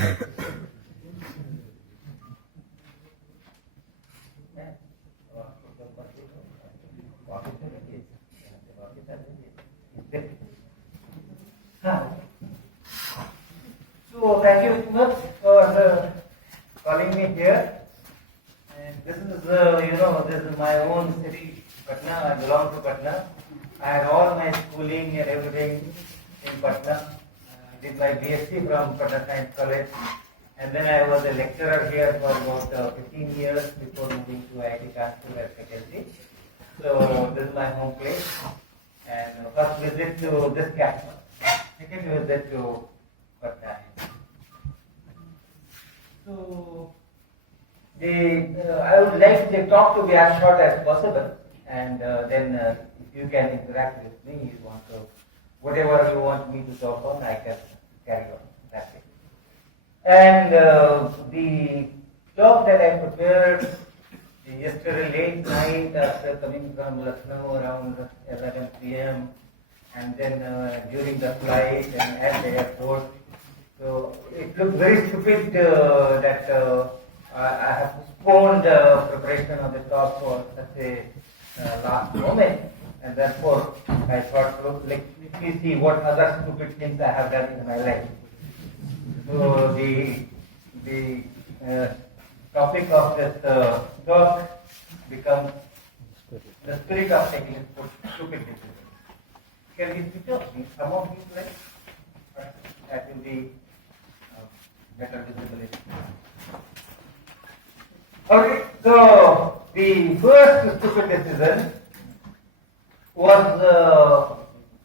So thank you very much for calling me here. And this is, this is my own city, Patna. I belong to Patna. I had all my schooling and everything in Patna. I did my BSc from Patna Science College. And then I was a lecturer here for about 15 years before moving to IIT Patna as faculty. So this is my home place. And first visit to this campus. Second visit to Patna. So I would like the talk to be as short as possible, and then if you can interact with me, you want to, whatever you want me to talk on, I can carry on that way. And the talk that I prepared yesterday late night after coming from Lucknow around 11 p.m. and then during the flight and at the airport. So it looked very stupid that I have postponed the preparation of the talk for such a last moment, and therefore I thought, look, let me see what other stupid things I have done in my life. So the topic of this talk becomes the spirit of taking stupid decisions. Can we switch off some of these lights? That will be better visibility. Okay, so the first stupid decision was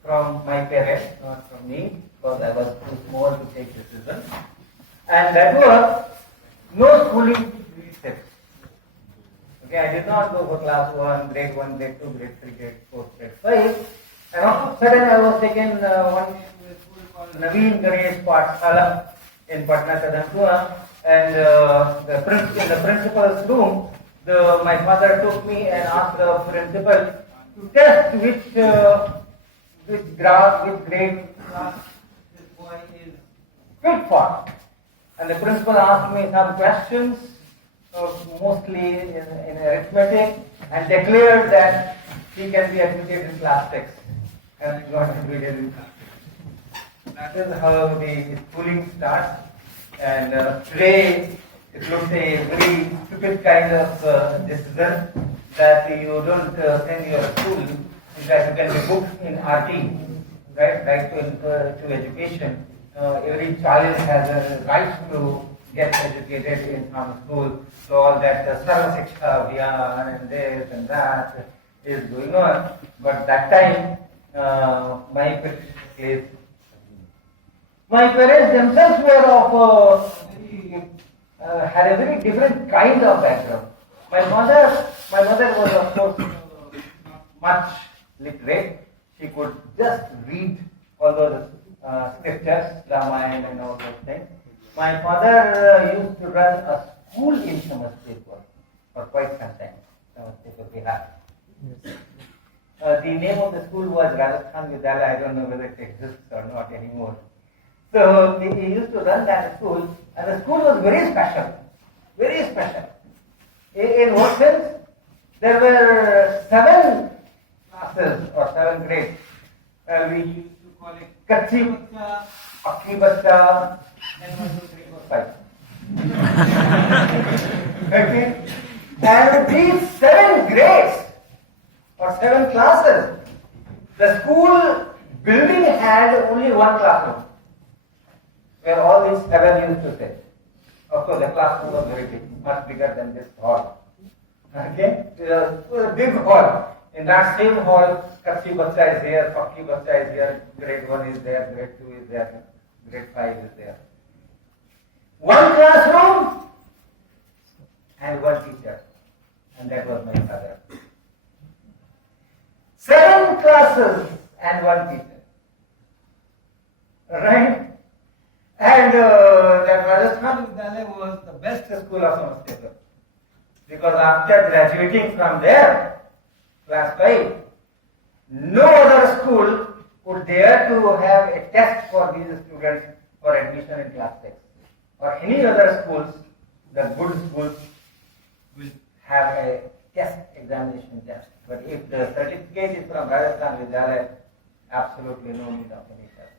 from my parents, not from me, because I was too small to take decisions. And that was no schooling grade 6. Okay, I did not go for class 1, grade 1, grade 2, grade 3, grade 4, grade 5. And all of a sudden I was taken one day to a school called Naveen Ganesh Pathshala in Patna, Sadanpura. And in the principal's room, my father took me and asked the principal to test which grade class this boy is fit for. And the principal asked me some questions, mostly in arithmetic, and declared that he can be admitted in class 6. And he got admitted in class 6. That is how the schooling starts. And today it looks a very stupid kind of decision that you don't send your school. In fact, you can be booked in RT, right to education. Every child has a right to get educated in some school. So all that Sarva Shiksha Abhiyan and this and that is going on. But that time, my parents themselves were had a very different kind of background. My mother was of course not much literate. She could just read all those scriptures, Ramayana and all those things. My father used to run a school in Samastipur for quite some time. Samastipur, Bihar. Yes. The name of the school was Rajasthan Vidyalaya. I don't know whether it exists or not anymore. So he used to run that school, and the school was very special, very special. In what sense? There were 7 classes or 7 grades. We used to call it Kachi Bachcha, Pakki Bachcha, and 1, 2, 3, 4, 5. Okay? And these 7 grades or 7 classes, the school building had only 1 classroom, where all these 7 used to sit. Of course, the classroom was very big, much bigger than this hall. Okay? It was a big hall. In that same hall, Kachi Bachcha is there, Pakki Bachcha is there, grade 1 is there, grade 2 is there, grade 5 is there. 1 classroom and 1 teacher. And that was my father. 7 classes and 1 teacher. Right? And that Rajasthan Vidyalaya was the best school of Samastipur. Because after graduating from there, class 5, no other school would dare to have a test for these students for admission in class 6. or any other schools, the good schools will have a test, examination test. But if the certificate is from Rajasthan Vidyalaya, absolutely no need of any test.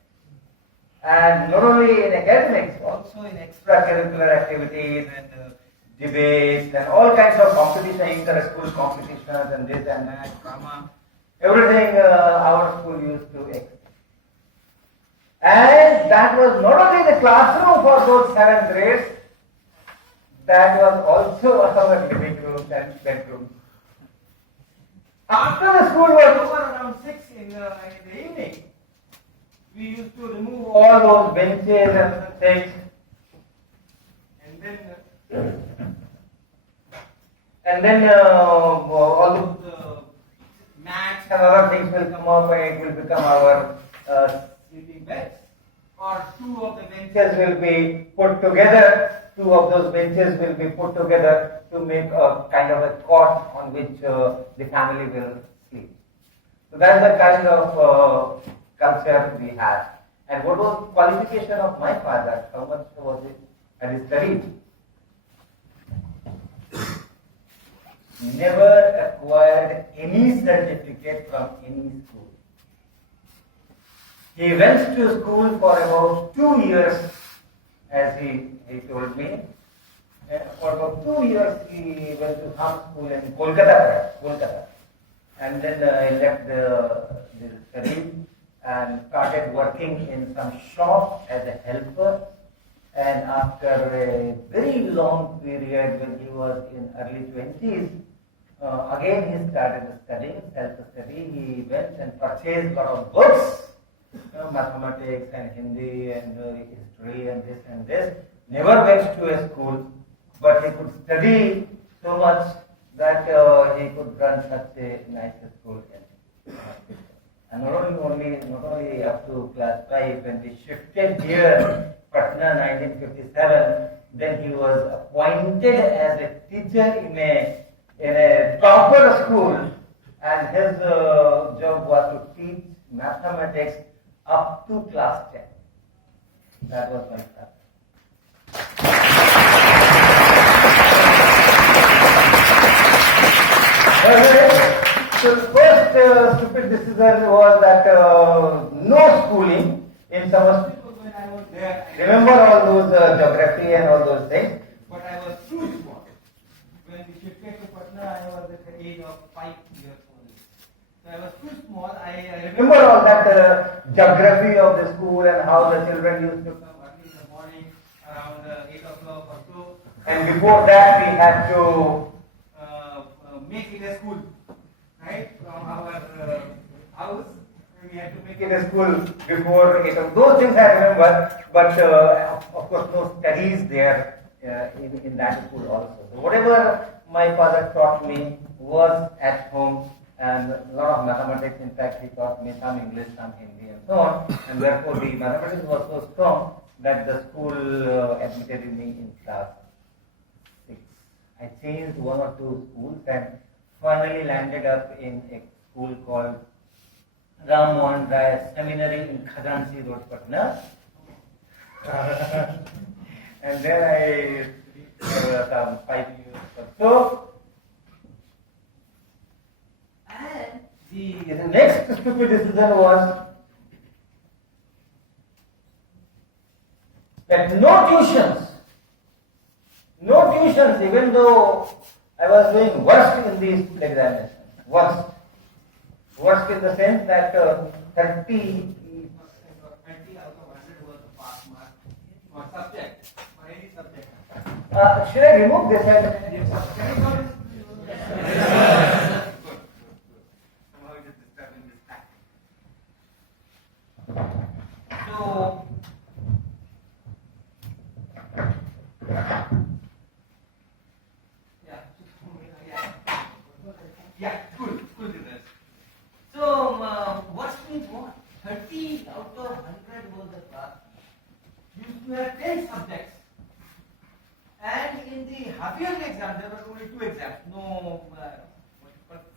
And not only in academics, also in extracurricular activities and debates and all kinds of competition, inter-school competitions and this and that, drama, everything our school used to execute. And that was not only the classroom for those 7 grades, that was also our living rooms and bedrooms. After the school was over around 6 in the evening, we used to remove all those benches and other things, and then all those mats and other things will come up and it will become our sleeping beds. Or 2 of the benches will be put together. 2 of those benches will be put together to make a kind of a cot on which the family will sleep. So that's the kind of culture we had. And what was qualification of my father? How much was it? Had he studied? Never acquired any certificate from any school. He went to school for about 2 years, as he told me. For about 2 years he went to some school in Kolkata. And then he left the study and started working in some shop as a helper. And after a very long period, when he was in early 20s, again he started studying, self-study. He went and purchased a lot of books, mathematics and Hindi and history and this. Never went to a school, but he could study so much that he could run such a nice school. And not only up to class 5, when we shifted here, Patna 1957, then he was appointed as a teacher in a proper school, and his job was to teach mathematics up to class 10. That was my father. So the first stupid decision was that no schooling in summer school when I was there. I remember all those geography and all those things, but I was too small. When we shifted to Patna, I was at the age of 5 years old. So I was too small. I remember all that geography of the school and how the children used to come early in the morning around 8 o'clock or so. And before that, we had to make it a school, right? From our house, we had to make it a school before 8 o'clock. Those things I remember, but of course, no studies there in that school also. So whatever my father taught me was at home, and a lot of mathematics. In fact, he taught me some English, some Hindi, and so on. And therefore, the mathematics was so strong that the school admitted me in class 6. I changed 1 or 2 schools and finally landed up in a school called Ram Mohan Rai Seminary in Khajansi Road, Patna. And then I for some 5 years or so. And the next stupid decision was that no tuitions, even though I was doing worst in these examinations. Worst in the sense that 30% or 20 out of 100 was the pass mark for subject, for any subject. Should I remove this? Can you go? Good. Somehow it is disturbing this fact. So, school results. So, worst means what? 30 out of 100 was the class. Used to have 10 subjects. And in the half-yearly exam, there were only 2 exams. No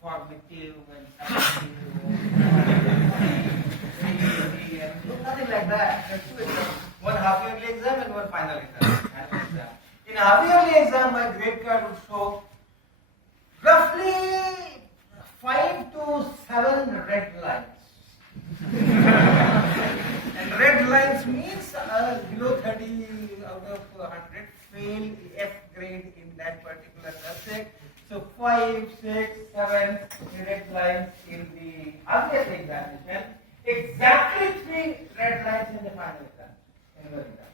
formative and summative, nothing like that. There were 2 exams. one half yearly exam and one final exam. Annual exam. In half yearly exam, my grade card would show roughly 5 to 7 red lines. And red lines means below 30 out of 100 fail F grade in that particular subject. So 5, 6, 7 red lines in the half-year examination. Exactly 3 red lines in the final exam. Annual exam.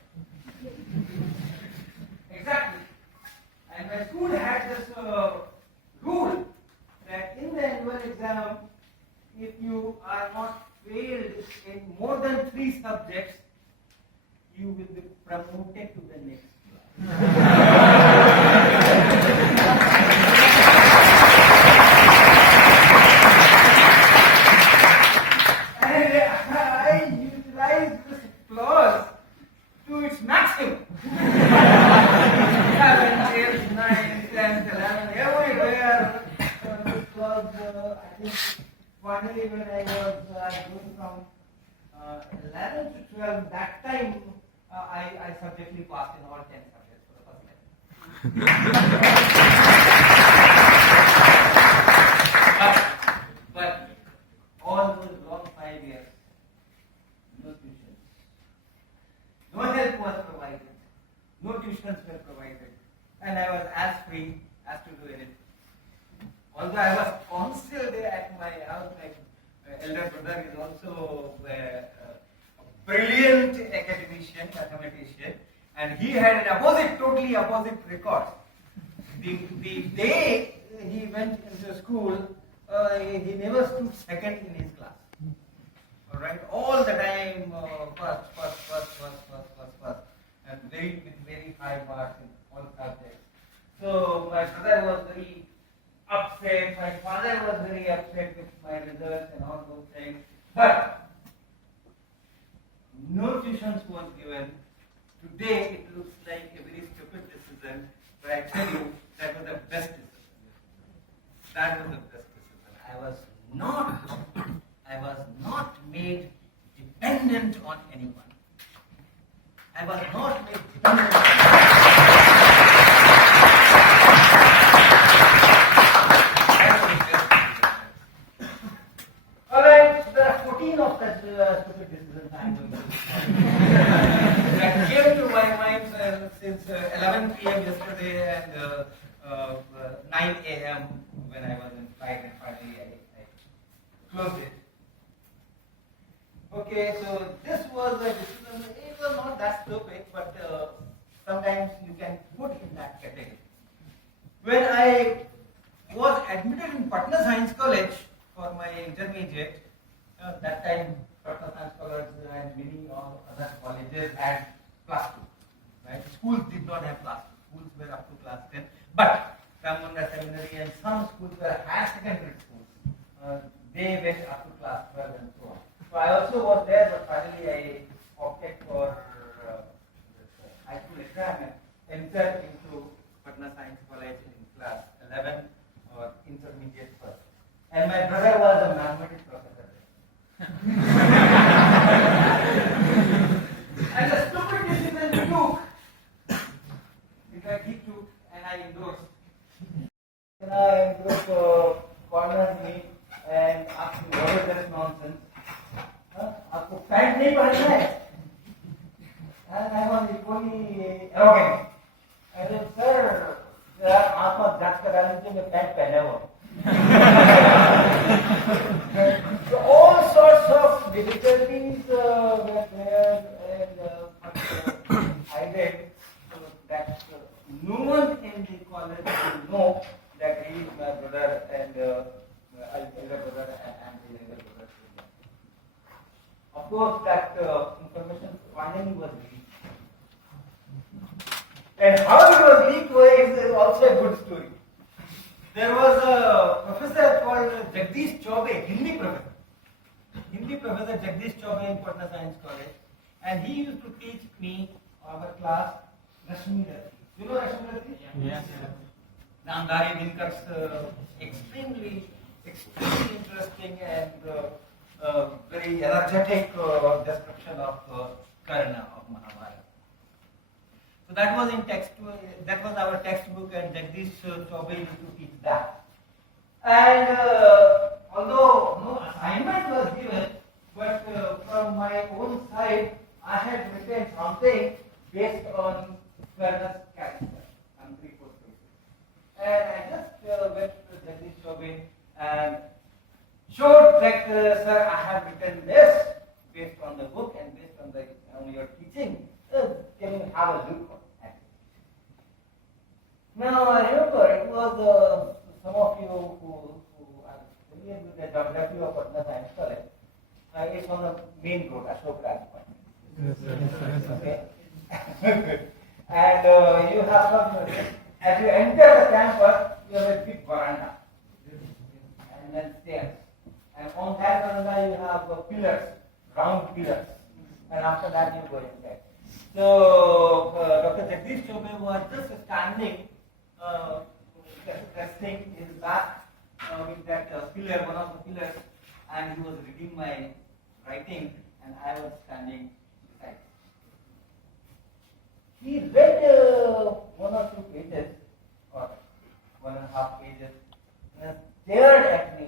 Exactly. And my school had this rule that in the annual exam, if you are not failed in more than 3 subjects, you will be promoted to the next class. And I utilized this clause to its maximum. 7, 8, 9, 10, 11, everywhere. This clause, I think, finally when I was going from 11 to 12, that time I subjectively passed in all 10 subjects for the first time. but all those long 5 years, no tuitions. No help was provided. No tuitions were provided. And I was as free as to do anything. Although I was counseled at my house, my elder brother is also a brilliant academician, mathematician, and he had an totally opposite record. The day he went into school, he never stood second in his class. All right, all the time first, and with very high marks in all subjects. So my brother was very upset, my father was very upset with my results and all those things. But no tuitions was given. Today it looks like a very stupid decision, but I tell you, that was the best decision. That was the best decision. I was not made dependent on anyone. I was not made dependent on anyone. Alright, there are 14 of such stupid decisions I am going to that came to my mind since 11 p.m. yesterday and 9 a.m. when I was in flight, and finally I closed it. Okay, so this was a decision. It was not that stupid, but sometimes you can put in that category. When I was admitted in Patna Science College for my intermediate, that time Patna Science College and many other colleges had class 2. Right? Schools did not have class 2. Schools were up to class 10. But Ramunda Seminary and some schools were higher secondary schools. They went up to class 12 and so on. So I also was there, but finally I opted for high school exam and entered into Patna Science College in class 11 or intermediate first. And my brother was a mathematics professor. And the stupid decision he took, in fact he took and I endorsed. And I cornered me and asked me, what is this nonsense? आपको pant नहीं पहनना है? And I was equally arrogant. I said, sir, आप मत जांच करा लीजिए, मैं पैंट पहना हुआ. So all sorts of difficulties were there, and I did so that no one in the college will know that he is my brother and elder brother and the younger brother. Of course, that information finally was leaked. And how it was leaked is also a good story. There was a professor called Jagdish Chaubey, Hindi professor Jagdish Chaubey in Patna Science College, and he used to teach me our class Rashmi Rathi. You know Rashmi Rathi? Yes. Namdari Dinkar's extremely interesting and very energetic description of Karna of Mahabharata. So that was in text. That was our textbook, and Jagdish Chaubey used to teach that. And although no assignment was given, but from my own side, I had written something based on Karna's character on 3-4 pages. And I just went to Jagdish Chaubey and showed that, sir, I have written this based on the book and based on your teaching. Can you have a look at it? Now, I remember it was some of you who are familiar with the geography of Patna Science College. It's on the main road, Ashok Raj. Yes, okay. And you have some, as you enter the campus, you have a big veranda and then stairs. And on that veranda you have pillars, round pillars. And after that you go inside. So Dr. Jagdish Chaubey was just standing, resting his back with that pillar, one of the pillars, and he was reading my writing, and I was standing beside. He read 1 or 2 pages, or 1.5 pages, and stared at me,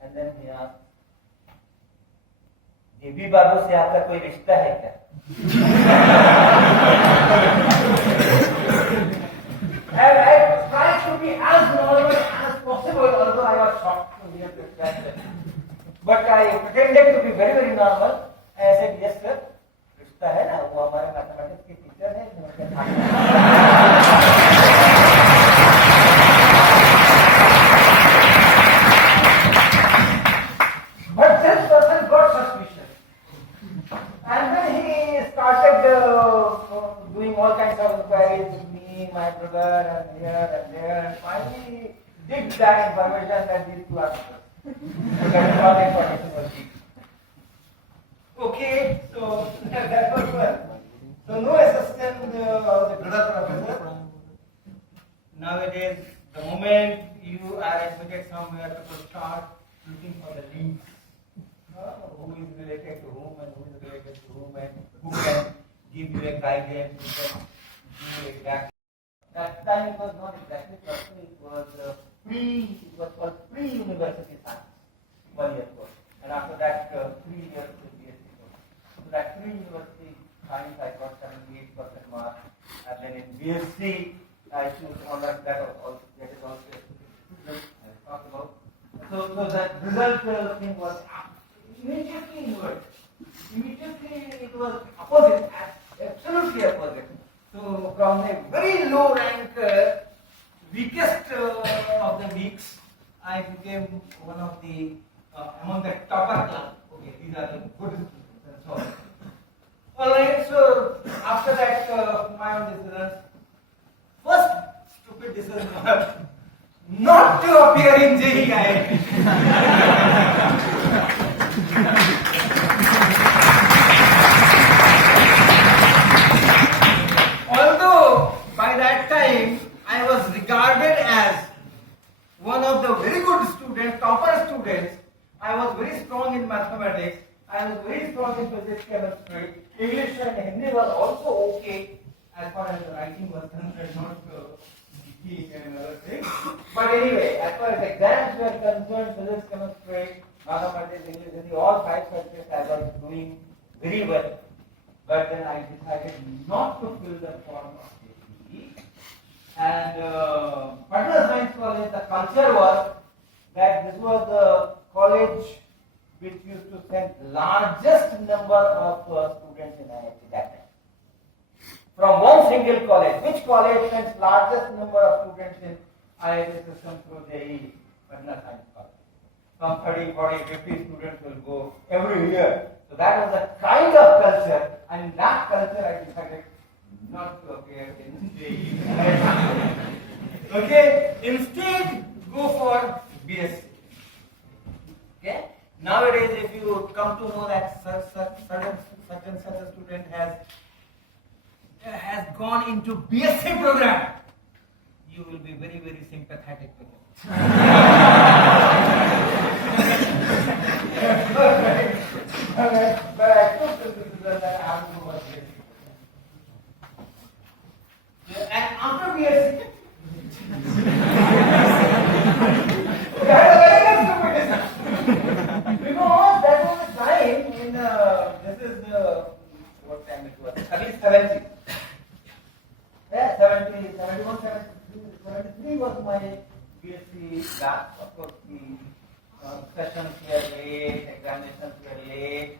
and then he asked, देवी बाबू से आपका कोई रिश्ता है क्या? And I tried to be as normal as possible, although I was shocked to hear this question. But I pretended to be very, very normal. And I said, yes, sir. रिश्ता है ना, वो हमारे मैथमेटिक्स के teacher हैं. But this person got suspicious. And then he started doing all kinds of inquiries with me, my brother, and here and there, and finally did that information that these 2 articles. So that is all the information was given. Okay, so that was one. So no assistant of the brother professor. Nowadays, the moment you are admitted somewhere, people start looking for the links. Who is related to whom and who is related to whom and who can give you a guidance, who can do exactly. That time it was not exactly classical, it was called pre-university science, 1 year course. And after that, 3 years to BSc course. So that pre-university science I got 78% mark, and then in BSc I choose honors, that is also a student I talked about. So that result thing was immediately inward. Immediately it was opposite, absolutely opposite. So from a very low rank, weakest of the weaks, I became one of the, among the topper class. Okay, these are the good students and so on. Alright, so after that, my own decisions. First stupid decision was not to appear in JEI. Although by that time I was regarded as one of the very good students, topper students. I was very strong in mathematics. I was very strong in physics, chemistry. English and Hindi was also okay as far as the writing was concerned, not speech and other things. But anyway, as far as exams were concerned, physics, chemistry, mathematics, English, Hindi, all 5 subjects I was doing very well. But then I decided not to fill the form of JEE. And Patna Science College, the culture was that this was the college which used to send largest number of students in IIT that time. From one single college, which college sends largest number of students in IIT system through JEE? Patna Science College. Some 30, 40, 50 students will go every year. So that was the kind of culture, and in that culture I decided not to appear in JEE. Okay, instead go for BSc. Okay. Nowadays, if you come to know that such and such a student has gone into BSc program, you will be very, very sympathetic to him. Alright, but I took this that I have to do was BSc. And after BSc, because that was the time in this is what time it was? At least 70. Yeah, 70, 71, 73 was my BSc last. Of course, the sessions were late, examinations were late,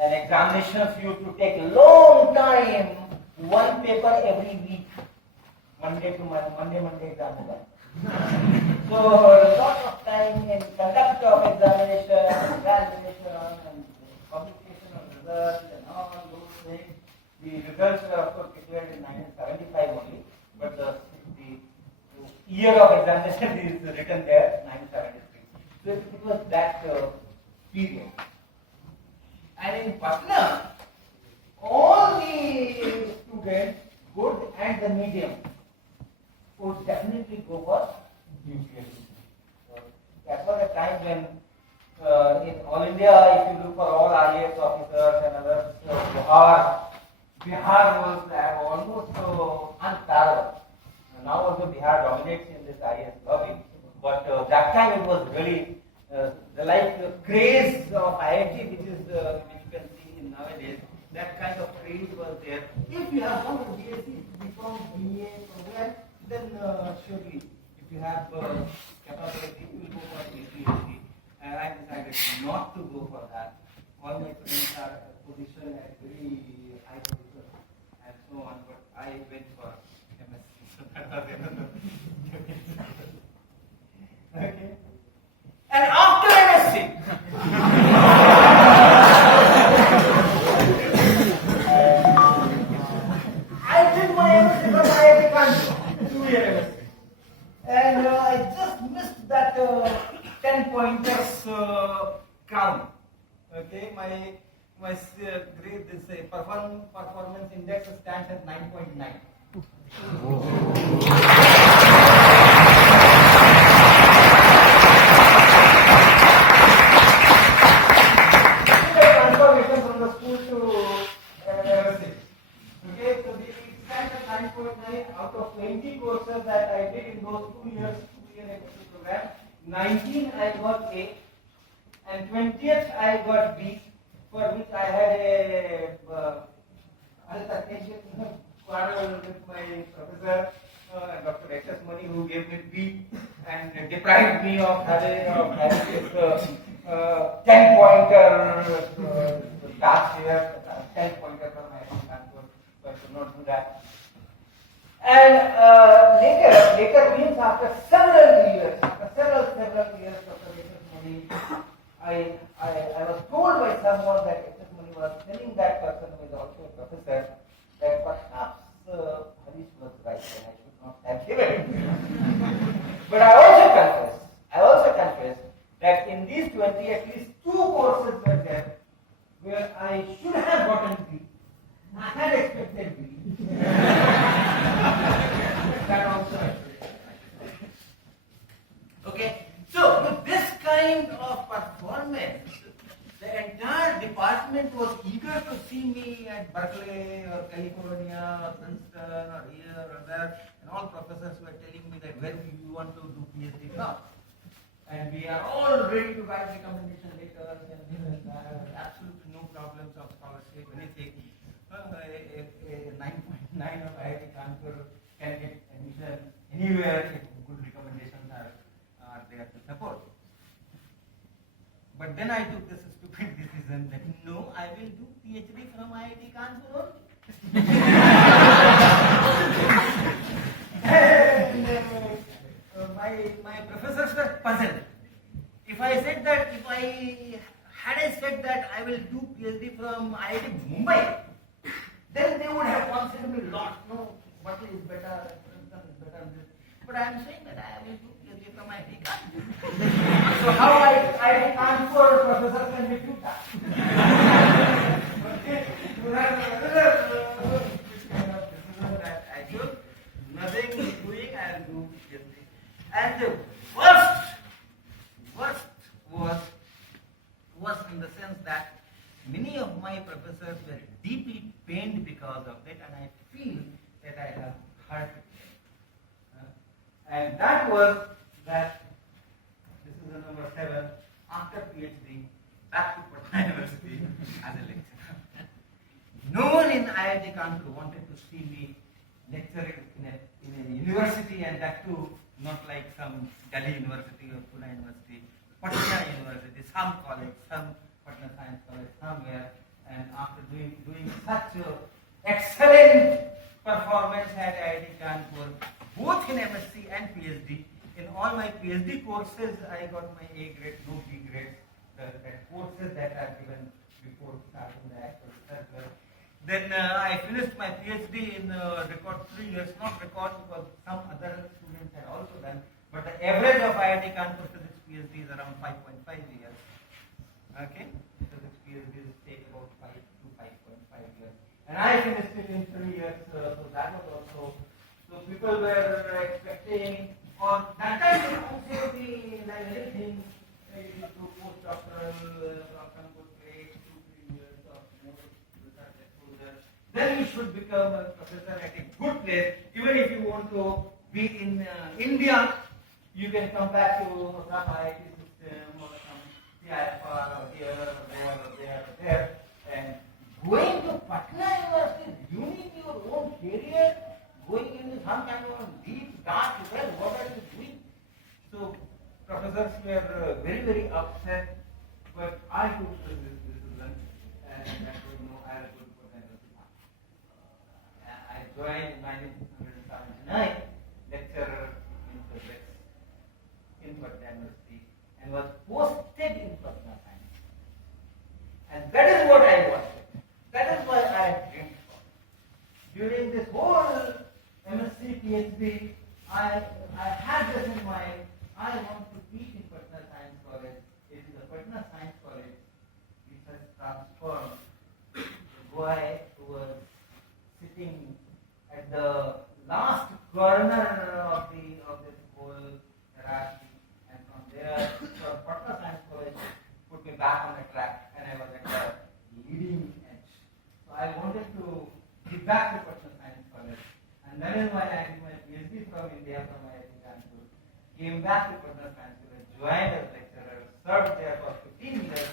and examinations used to take a long time. One paper every week, Monday exam. So a lot of time in conduct of examination, and publication of results and all those things. The results were of course declared in 1975 only, but the year of examination is written there, 1973. So it was that period. And in Patna, all the students, good and the medium, would definitely go for UPSC. That was a time when in all India, if you look for all IAS officers and others, Bihar was almost unparalleled. Now also Bihar dominates in this IAS lobby, but that time it was really the craze of IIT, which you can see in nowadays. That kind of craze was there. If you have gone to BSc, become BA program, then surely if you have capability, you will go for BSc. And I decided not to go for that. All my friends are positioned at very high position and so on, but I went for MSc. So that was another. Okay. And after MSc, I did my MSc from IIT Patna, 2-year MSc. And I just missed that 10 pointers crown. Okay, my grade, this performance index stands at 9.9. Transformation from the school to MSc. Okay, so the stands at 9.9 out of 20 courses that I did in those 2 year MSc program. 19 I got A, and 20th I got B, for which I had a altercation quarrel with my professor, Dr. H.S. Mani, who gave me B and deprived me of having this 10-pointer task here, 10-pointer for my transport, so I could not do that. And later means after several years of testimony, I was told by someone that testimony was telling that person who is also a professor that perhaps Harish was right and I should not have given it. But I also confess that in these 20, at least 2 courses were there where I should have gotten B. I had expected B. That also. Okay, so with this kind of performance, the entire department was eager to see me at Berkeley or California or Princeton or here or there, and all professors were telling me that where do you want to do PhD now? And we are all ready to write recommendation letters and this and that, absolutely no problems of scholarship, anything. A 9.9 of IIT Kanpur can get admission anywhere if good recommendations are there to support. But then I took this stupid decision that no, I will do PhD from IIT Kanpur only. My professors were puzzled. If I said that I will do PhD from IIT Mumbai, then they would have considered me lot. No, Berkeley is better, Princeton is better. But I am saying that I will do PhD from IIT Kanpur. So how IIT Kanpur professor can refute that? Okay, so that's another kind of decision that I took. Nothing doing, I will do PhD. And the worst was in the sense that many of my professors were deeply pained because of it, and I feel that I have hurt it. And that was that. This is the number 7. After PhD, back to Patna University as a lecturer. No one in IIT Kanpur wanted to see me lecturing in a university, and that too not like some Delhi University or Pune University, Patna University, some college, some Patna Science College, somewhere. And after doing such excellent performance at IIT Kanpur, both in MSc and PhD. In all my PhD courses, I got my A grade, no B grades. The courses that are given before starting the actual research work. Then I finished my PhD in record 3 years, not record because some other students had also done, but the average of IIT Kanpur physics PhD is around 5.5 years. Okay, physics PhDs take about 5 to 5.5 years, and I finished it in 3 years. So that was also. So people were expecting, or that time they also be like anything. You do postdoctoral from some good grade, 2-3 years of more research exposure. Then you should become a professor at a good place. Even if you want to be in India, you can come back to some IIT system or some CIFR or here or there or there. And going to Patna University, ruining your own career, going into some kind of deep, dark well, what are you doing? So professors were very, very upset, but I took this decision, and that was no, I was good for the I joined in 1979, lecturer in physics in Patna University, and was posted in Patna Science. And that is what I wanted. That is why I dreamed for. During this whole MSc, PhD, I had this in mind. I want to teach in Patna Science College. It is the Patna Science College which has transformed the boy towards sitting at the last corner of this whole hierarchy, and from there, Patna Science College put me back on the track, and I was at the leading edge. So I wanted to give back to Patna Science College, and that is why I did my PhD from India, from IIT Kanpur. Came back to Patna Science College, joined as lecturer, served there for 15 years.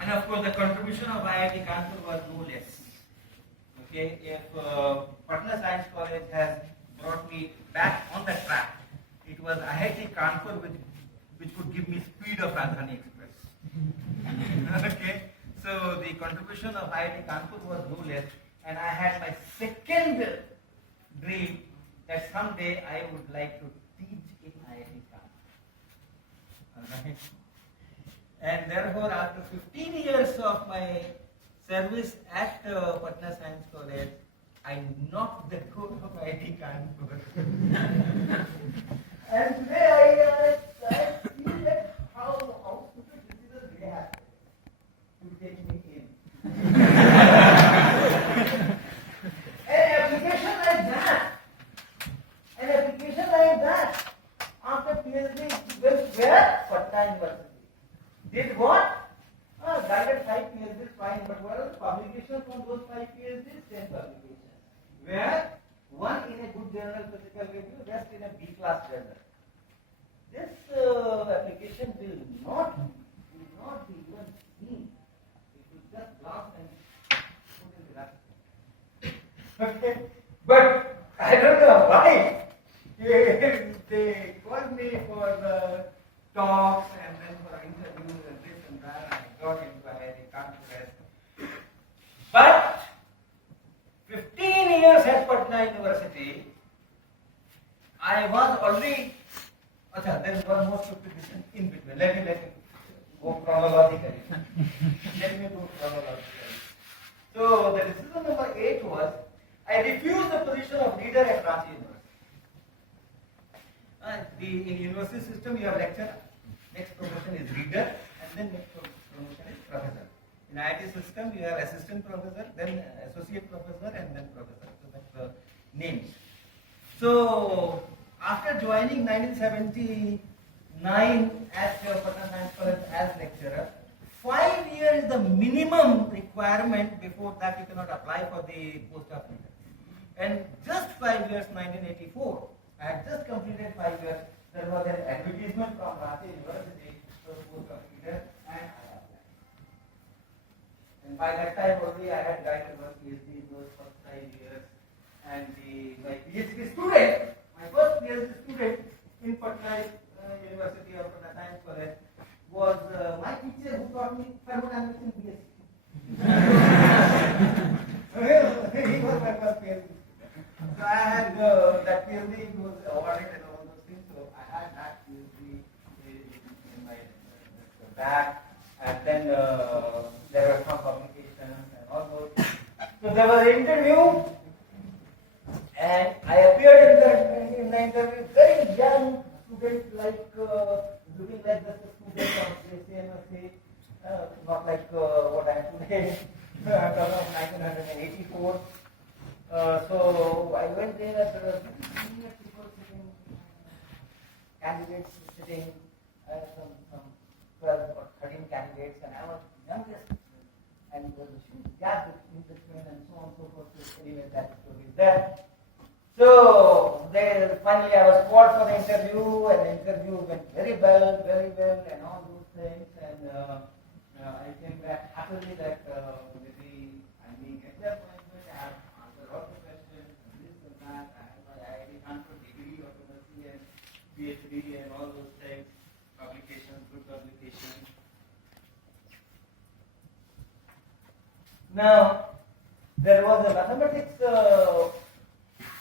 And of course, the contribution of IIT Kanpur was no less. Okay, if Patna Science College has brought me back on the track, it was IIT Kanpur which could give me speed of Rajdhani Express. Okay, so the contribution of IIT Kanpur was no less, and I had my second dream that someday I would like to teach in IIT Kanpur. Alright, and therefore, after 15 years of my service at Patna Science College, I knocked the door of IIT Kanpur. And today I feel that how stupid decisions they have to take me in. An application like that, after PhD, went where? Patna University. Did what? Guided 5 PhDs, fine, but what are the publications from those 5 PhDs? 10 publications. Where? One in a good journal, Physical Review, rest in a B-class journal. This application will not be even seen. It will just blast and put in the dustbin. Okay, but I don't know why they called me for the talks and then for interviews and this and that. I got into IIT Kanpur. But 15 years at Patna University, I was already. There is one more stupid decision in between. Let me go chronologically. Let me go chronologically. So the decision number 8 was I refused the position of leader at Ranchi University. In university system, you have lecturer. Next promotion is reader, and then next promotion is professor. In IIT system, you have assistant professor, then associate professor, and then professor. So that's the names. So after joining 1979 at Patna Science College as lecturer, 5 years is the minimum requirement. Before that you cannot apply for the post-doc visa. And just 5 years, 1984, I had just completed 5 years. There was an advertisement from Ranchi University for post-doc visa, and I applied. And by that time only I had done my PhD those first 5 years. And my PhD student, my first PhD student in Patna University of Patna Science College was my teacher who taught me thermodynamics in BSc. He was my first PhD. So I had that PhD was awarded and all those things. So I had that PhD in my bag, and then there were some publications and all those. So there was an interview, and I appeared in the interview, very young student, like looking like just a student of CMSC, not like what I am today. I'm talking of 1984. So I went there, there were senior people sitting, candidates sitting, some 12 or 13 candidates, and I was youngest, and there was a huge gap between and so on and so forth. So anyway, that story is there. So finally I was called for the interview, and the interview went very well, and all those things, and I came back happily that maybe I may get the appointment. I have answered all the questions, and this and that. I have my IIT Patna degree, occupancy, and PhD, and all those things, publications, good publications. Now, there was a mathematics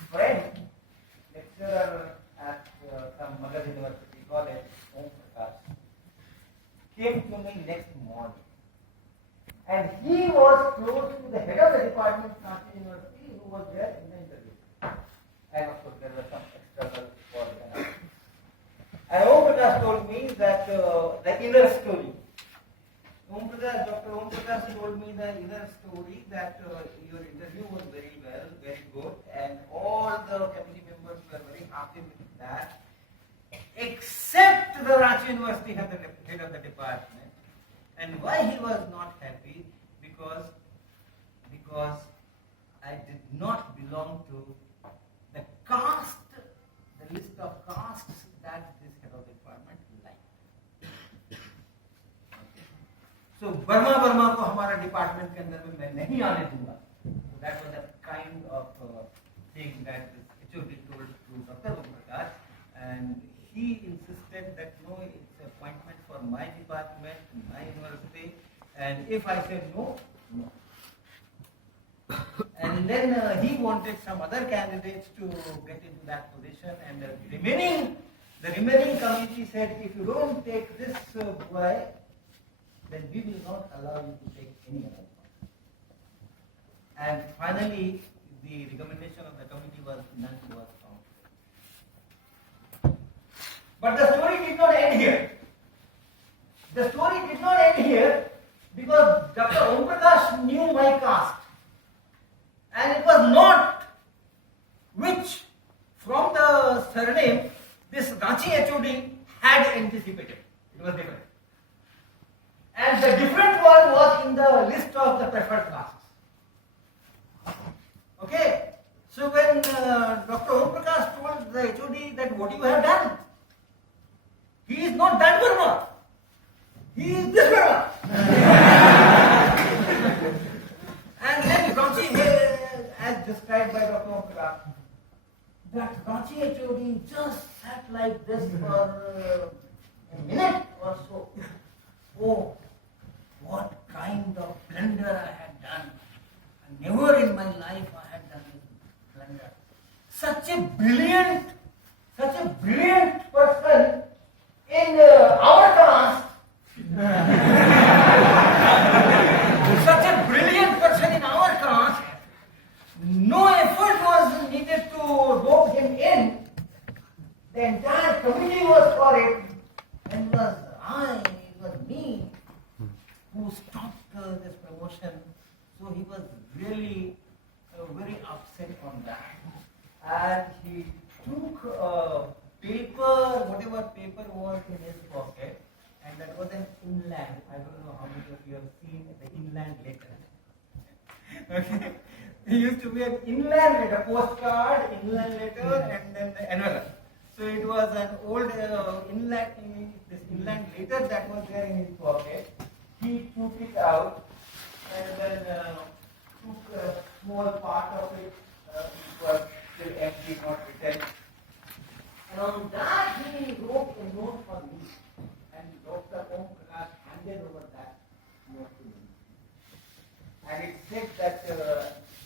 friend, lecturer at some Magadha University College, Om Prakash, came to me next morning. And he was close to the head of the department of Ranchi University, who was there in the interview. And of course, there were some external calls. And Om Prakash told me that the inner story. Dr. Om Prakash told me the inner story that your interview was very well, very good, and all the committee members were very happy with that, except the Ranchi University head of the department. And why he was not happy? Because I did not belong to the caste, the list of castes that this head of the department liked. So Verma को हमारा department के अंदर में मैं नहीं आने दूंगा. So that was the kind of thing that this HOD told to Dr. Om Prakash, and he insisted that no, it's an appointment for my department, my university, and if I said no, no. And then he wanted some other candidates to get into that position, and the remaining committee said, if you don't take this boy, then we will not allow you to take any other one. And finally, the recommendation of the committee was none was found. But the story did not end here. The story did not end here because Dr. Om Prakash knew my caste. And it was not which, from the surname, this Ranchi HOD had anticipated. It was different. And the different one was in the list of the preferred castes. Okay? So when Dr. Om Prakash told the HOD that what you have done, he is not that Verma. He is this Verma. And then Ranchi, as described by Dr. Om Prakash, that Ranchi HOD just sat like this for a minute or so. Oh, what kind of blunder I had done. Never in my life I had done this blunder. Such a brilliant person in our caste. Such a brilliant person in our caste. No effort was needed to rope him in. The entire committee was for it, and it was me who stopped this promotion. So he was really very upset on that. And he inland. I don't know how many of you have seen the inland letter. Okay. There used to be an inland letter, postcard, inland letter, and then the envelope. So it was an old this inland letter that was there in his pocket. He took it out and then took a small part of it, which was still empty, not written. And on that he wrote a note for me, and Dr. Om Prakash handed over that note to me. And it said that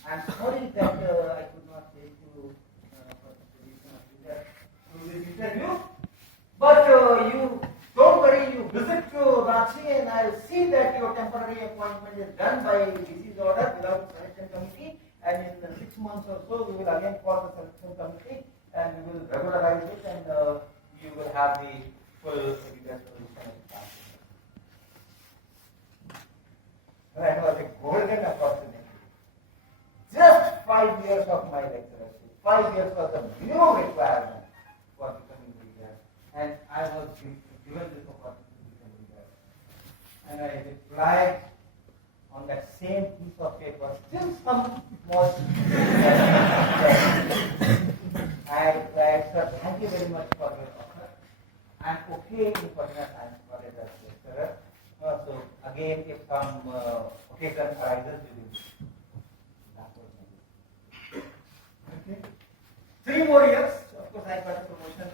I'm sorry that I could not take you for this interview, but you don't worry, you visit to Ranchi and I'll see that your temporary appointment is done by disease order without selection committee, and in 6 months or so we will again call the selection committee and we will regularize it, and you will have the full evidence position. That was a golden opportunity. Just 5 years of my lectureship. 5 years was the minimum requirement for becoming leader, and I was given this opportunity to become leader. And I replied on that same piece of paper, still some more. I replied, sir, thank you very much for your offer. I'm okay in Patna Science College as lecturer. So again, if some occasion arises, we will. That was my view. Okay. 3 more years. Of course, I got a promotion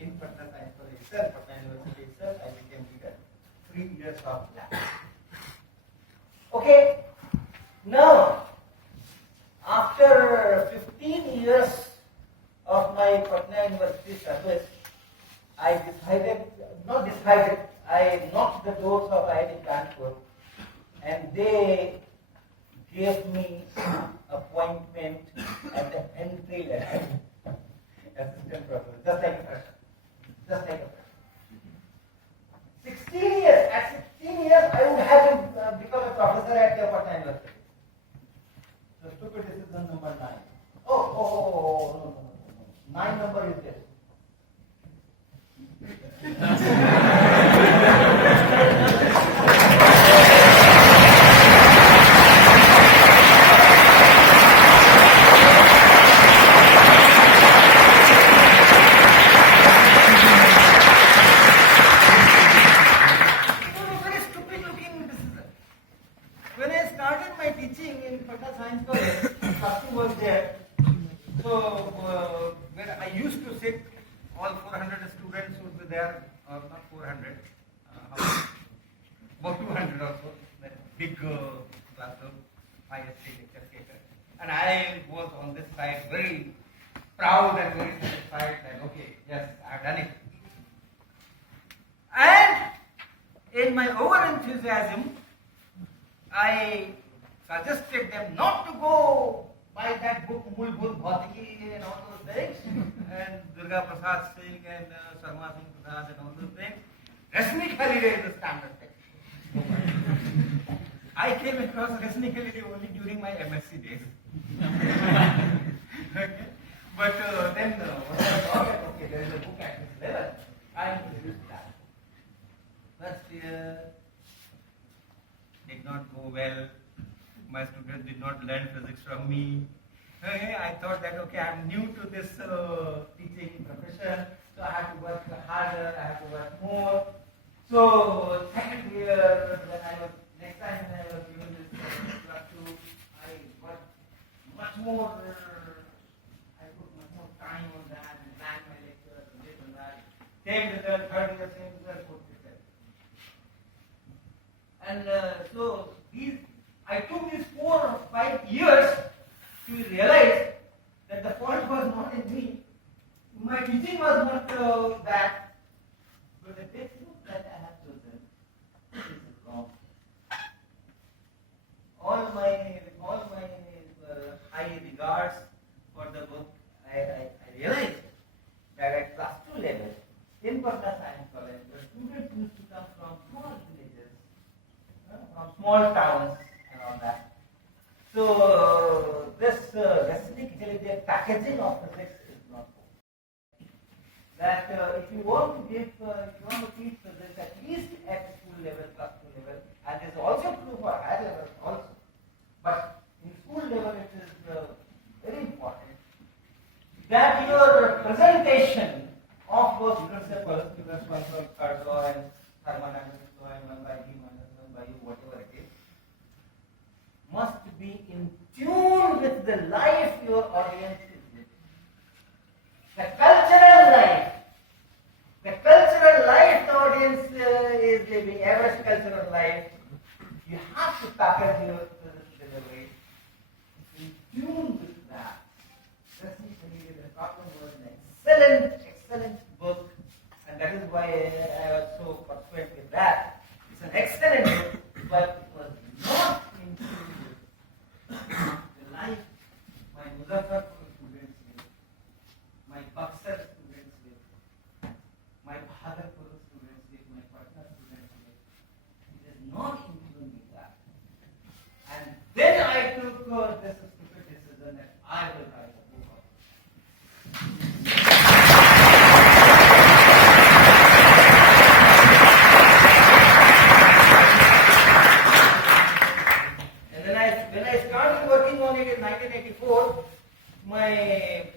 in Patna Science College itself, Patna University itself. I became leader. 3 years of that. Okay. Now, after 15 years of my Patna University service, I knocked the doors of IIT Kanpur, and they gave me appointment at the entry level, assistant professor, just like a freshman. 16 years. At 16 years, I would have become a professor at Patna University. So stupid decision number 9. No. 9 number is this. When I started my teaching in Patna Science College, something was there. So when I used to sit, all 400 students would be there, or not 400, about 200 or so, that big classroom, ISC lecture theatre. And I was on this side very proud and very satisfied that, okay, yes, I have done it. And in my over-enthusiasm, I suggested them not to go buy that book, Mulbhut Bhautiki and all those things, and Durga Prasad Singh and Sarma Singh Prasad and all those things. Resnick Holiday is the standard text. I came across Resnick Holiday only during my MSc days. Okay. But then when I saw that, okay, there is a book at this level, I introduced that. But did not go well. My students did not learn physics from me. Okay, I thought that, okay, I'm new to this teaching profession, so I have to work harder, I have to work more. So second year, next time when I was given this class 2, I worked much more, I put much more time on that and planned my lectures and this and that. Same result, third year, same result, fourth year. And so I took these 4 or 5 years to realize that the fault was not in me. My teaching was not that, but the textbook that I have chosen is wrong. All my high regards for the book, I realized that at class 2 level in Patna Science College, the students used to come from small villages, from small towns and all that. So this basically packaging of physics is not good. That if you want to teach physics at least at is living average cultural life. You have to package your delivery in tune with that. Essentially, the problem was an excellent book, and that is why I was so persuaded with that. It's an excellent book, but it was not in tune with the life my Muzaffarpur students live, my Buxar students live, my Bhagalpur students live, my Patna students live. It is not in tune with that. And then I took this stupid decision that I will write a book of it. And then when I started working on it in 1984, my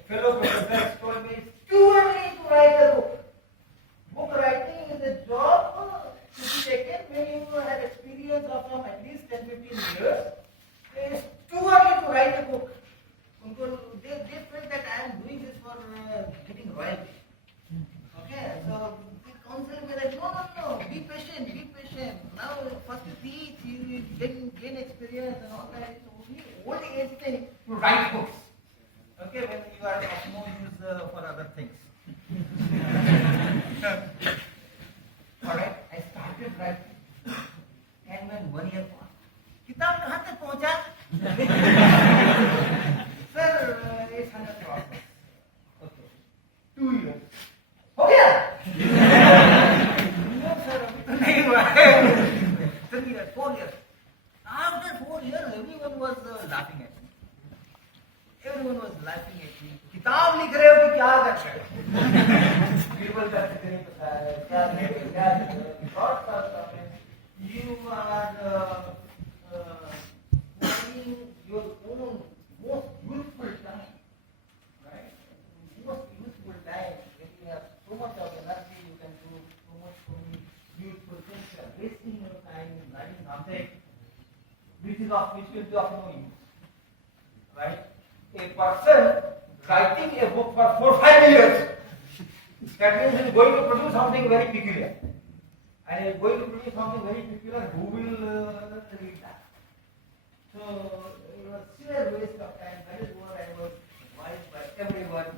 fellow professors told me it's too early to write a book. Book writing is a job to be taken when you have experience of at least 10-15 years. It's too early to write a book. They felt that I am doing this for getting royalty. Okay, so the council were like, no, be patient. Now first you teach, you gain experience and all that. So only old age thing to write books. Okay, when you are of no use for other things. Alright, I started writing. And when 1 year passed, किताब कहाँ तक पहुँचा? Sir, it's 100 process. Okay. 2 years. हो गया? No, sir, अभी तो नहीं हुआ है. 3 years, 4 years. After 4 years, everyone was laughing at me. Everyone was laughing at me. किताब लिख रहे हो कि क्या कर रहे हो? People का कुछ नहीं पता है. क्या नहीं, lots of problems. You are putting your own most useful time, right? Most useful time. When you have so much of energy, you can do so many useful things. You are wasting your time writing something which will be of no use, right? A person writing a book for 4-5 years, that means he is going to produce something very peculiar. And he is going to produce something very peculiar. Who will read that? So it was sheer waste of time. That is what I was advised by everyone.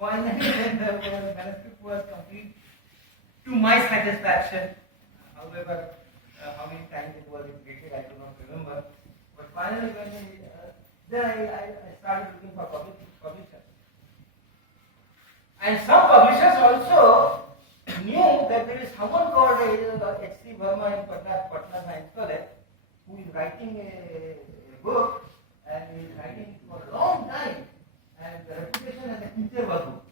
Finally, when the manuscript was complete, to my satisfaction, however, how many times it was repeated, I do not remember. But finally, then I started looking for publishers. And some publishers also knew that there is someone called H.C. Verma in Patna Science College who is writing a book, and he is writing for a long time, and the reputation as a teacher was good.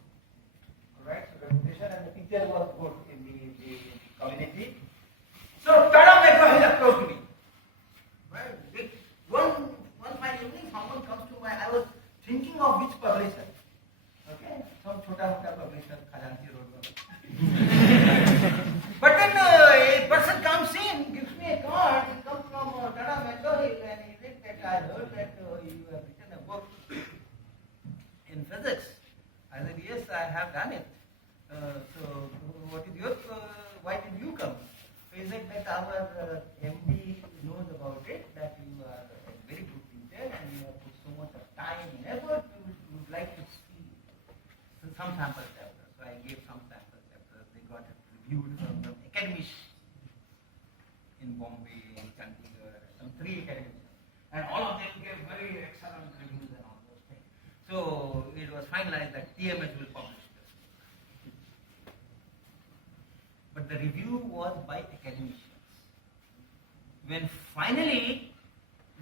Alright, so reputation as a teacher was good in the community. So Tata Mekro has approached me. Right? One fine evening, someone comes to my, I was thinking of which publisher. Okay, some chota-mota publisher, Khajanti Road. But then a person comes in, gives me a card. He comes from Tata Mekro, and he said that I heard that you have written a book in physics. I said, yes, I have done it. So what is your? Why did you come? He said that our MD knows about it, that you are a very good teacher and you have put so much of time and effort. We would like to see some sample chapters. So I gave some sample chapters. They got it reviewed from the academicians in Bombay, in Chandigarh, some 3 academicians. And all of them gave very excellent reviews and all those things. So it was finalized that TMS will publish this. But the review was by academicians. When finally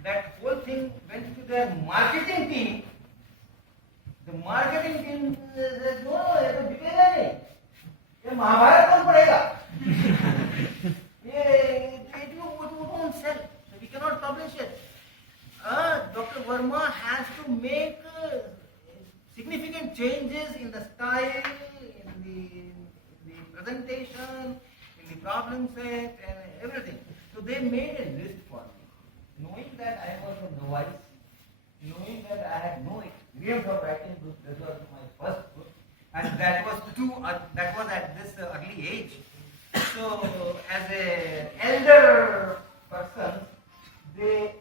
that whole thing went to their marketing team, the marketing team said, no, ये तो बिकेगा नहीं, ये महाभारत कौन पढ़ेगा? It won't sell, so we cannot publish it. Dr. Verma has to make significant changes in the style, in the presentation, in the problem set, and everything. So they made a list for me, knowing that I was a novice, knowing that I had no experience of writing books. This was my first book, and that was at this early age. So, as an elder person, they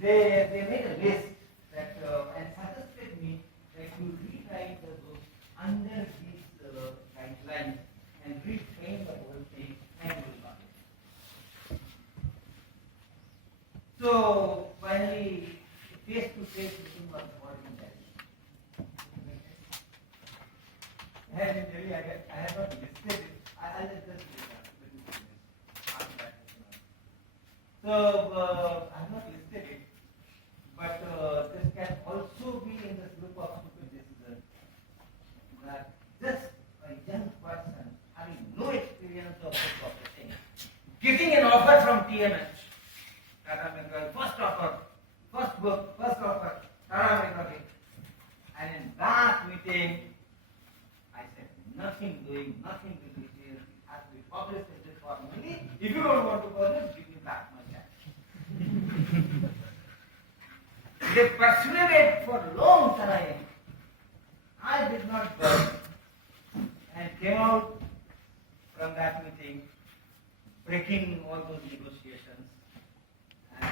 made a list that and suggested me that you rewrite the book under these guidelines and reframe the whole thing and you will not. So finally, face-to-face meeting was more in that. I have not listed it. I'll just list it. So I have not listed it, but this can also be in this group of stupid decisions. That just a young person having no experience of this sort of thing, getting an offer from TMH, Tata Mehta, first offer, first book, first offer, Tata Mehta, and in that meeting, I said nothing doing, nothing to do here. It has to be published in this formally. If you don't want to publish, give me back my cash. They persuaded for a long time. I did not budge and came out from that meeting breaking all those negotiations and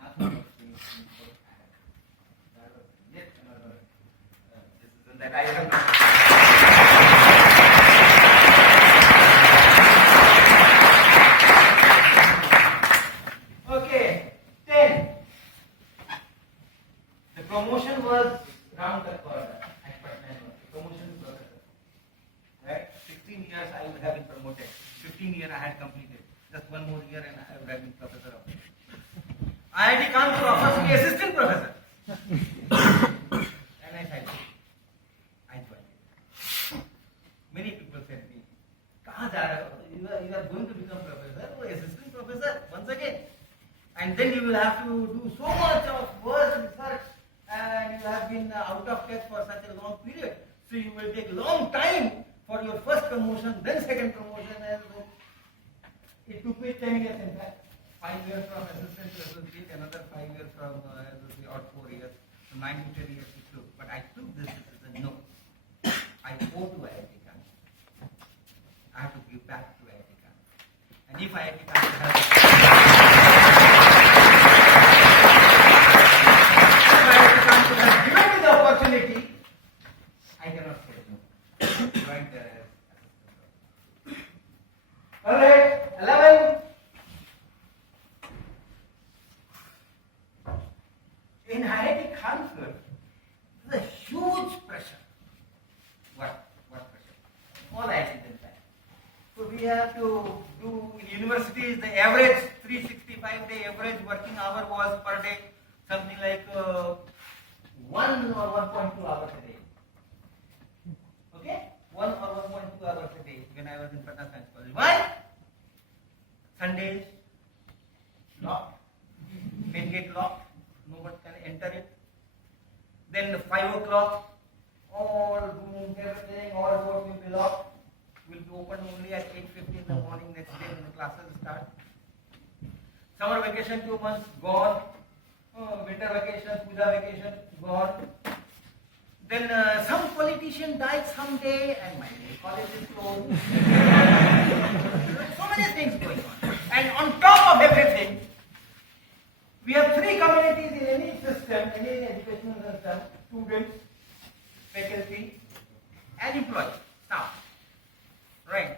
nothing was being put ahead. That was yet another decision that I have not. Okay, 10. The promotion was round the corner at Patna. Promotion to professor. Right? 16 years I would have been promoted. 15 years I had completed. Just one more year and I would have been professor of it. IIT Kanpur offers me assistant professor. And I said, I joined it. Many people said to me, "Kahan ja rahe ho? You are going to become professor or assistant professor once again. And then you will have to do so much of work, research, and you have been out of touch for such a long period. So you will take a long time for your first promotion, then second promotion, and it took me 10 years in fact. 5 years from assistant to associate, another 5 years from associate, or 4 years, so 9 to 10 years it took. But I took this decision, no. I owe to IIT Kanpur. I have to give back to IIT Kanpur. And if IIT Kanpur has given me the opportunity, I cannot say no. Right there. Alright, 11. In IIT Kanpur, there's a huge pressure. What pressure? All IITs in fact. So we have to do universities, the average 365-day average working hour was per day something like 1 or 1.2 hours a day. Okay? 1 or 1.2 hours a day when I was in Patna Science College. Why? Sundays locked, main gate locked, no one can enter it. Then 5 o'clock, all rooms, everything, all doors will be locked. Will be open only at 8:50 in the morning next day when the classes start. Summer vacation 2 months gone. Winter vacation, puja vacation gone. Then some politician died someday and my college is closed. So many things going on. And on top of everything, we have 3 communities in any system, any educational system: students, faculty, and employees, staff. Right?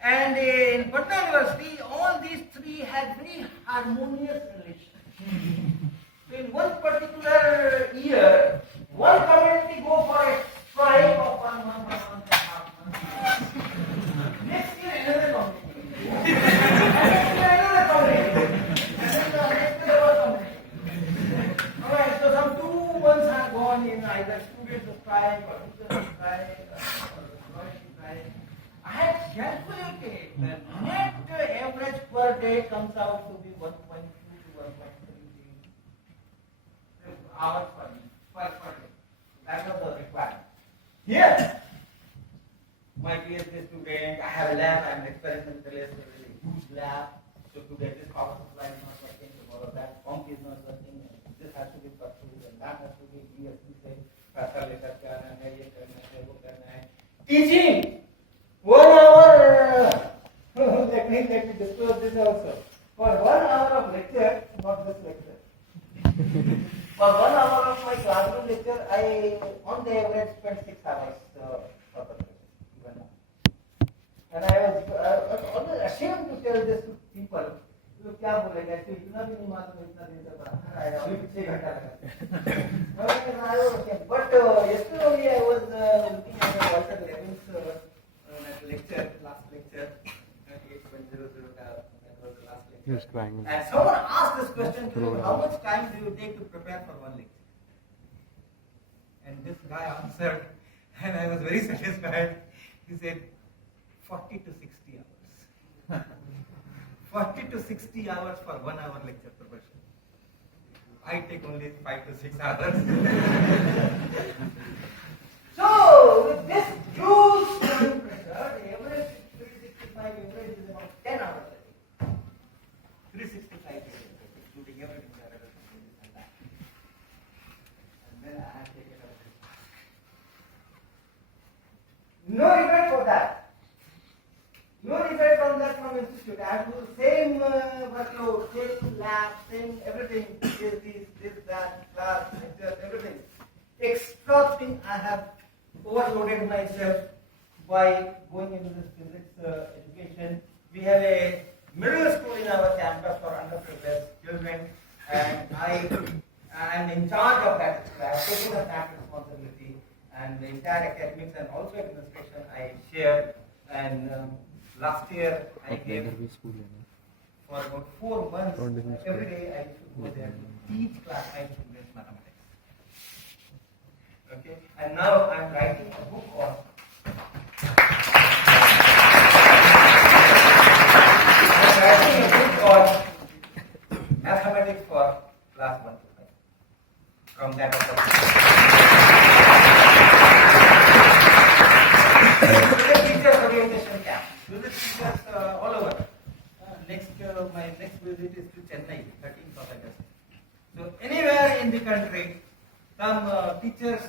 And in Patna University, all these 3 had very harmonious relations. So in one particular year, one community go for a strike of 1 month, 1 month and a half months. Next year, another community. Next year, another community. And then next year, another community. Alright, so some 2 months have gone in either students strike or teachers strike or employees strike. I had calculated the net average per day comes out to be 1.2 to 1.3 hours per day. That was the requirement. Here, my PhD student, I have a lab, I am an experimentalist, a really huge lab. So today this power supply is not working, tomorrow that pump is not working, this has to be pursued and that has to be DSP से पैसा लेकर के आना है, ये करना है, वो करना है. Teaching 1 hour let me disclose this also. For 1 hour of lecture, not this lecture. For 1 hour of my classroom lecture, I on the average spent 6 hours for preparation. And I was always ashamed to tell this to people. लोग क्या बोलेंगे ऐसे इतना भी नहीं मालूम इतना दिन से पढ़ा है अभी पीछे घंटा लगा but yesterday only I was looking at Walter Levin's lecture last lecture 8.00 that was the last lecture. He was crying. And someone asked this question to him, how much time do you take to prepare for one lecture? And this guy answered, and I was very satisfied. He said 40 to 60 hours. 40 to 60 hours for 1 hour lecture preparation. I take only 5 to 6 hours. So, with this huge time pressure, the average 365 average is about 10 hours a day. 365 days, including everything that I and that. And then I have taken up this. No regret for that. No regret from that from institute. I have to do the same workload, same lab, same everything, this, that, class, lecture, everything. Extra thing I have overloaded myself by going into this physics education. We have a middle school in our campus for underprivileged children, and I am in charge of that school. I have taken up that responsibility, and the entire academics and also administration I share. And last year I gave for about 4 months. Every day I used to go there to teach class 5 students mathematics. Okay, and now I am writing a book on. Writing a book on mathematics for class 1 to 5 from that teachers orientation camp. Visit teachers all over. My next visit is to Chennai, 13th of August. So anywhere in the country, some teachers,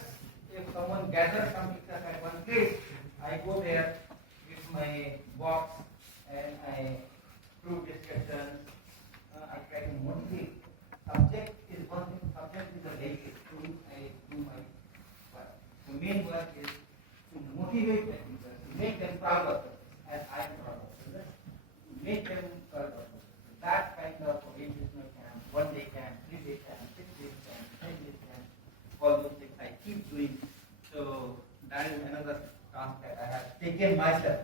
if someone gathers some teachers at one place, I go there with my box and I do discussions. I try to motivate. Subject is one thing. Subject is a vehicle to I do my work. The main work is to motivate the teachers, to make them proud of us, as I am proud of them. To make them proud of us. That kind of orientational camp, 1 day camp, 3 day camp, 6 day camp, 10 day camp, all those things I keep doing. So that is another task that I have taken myself.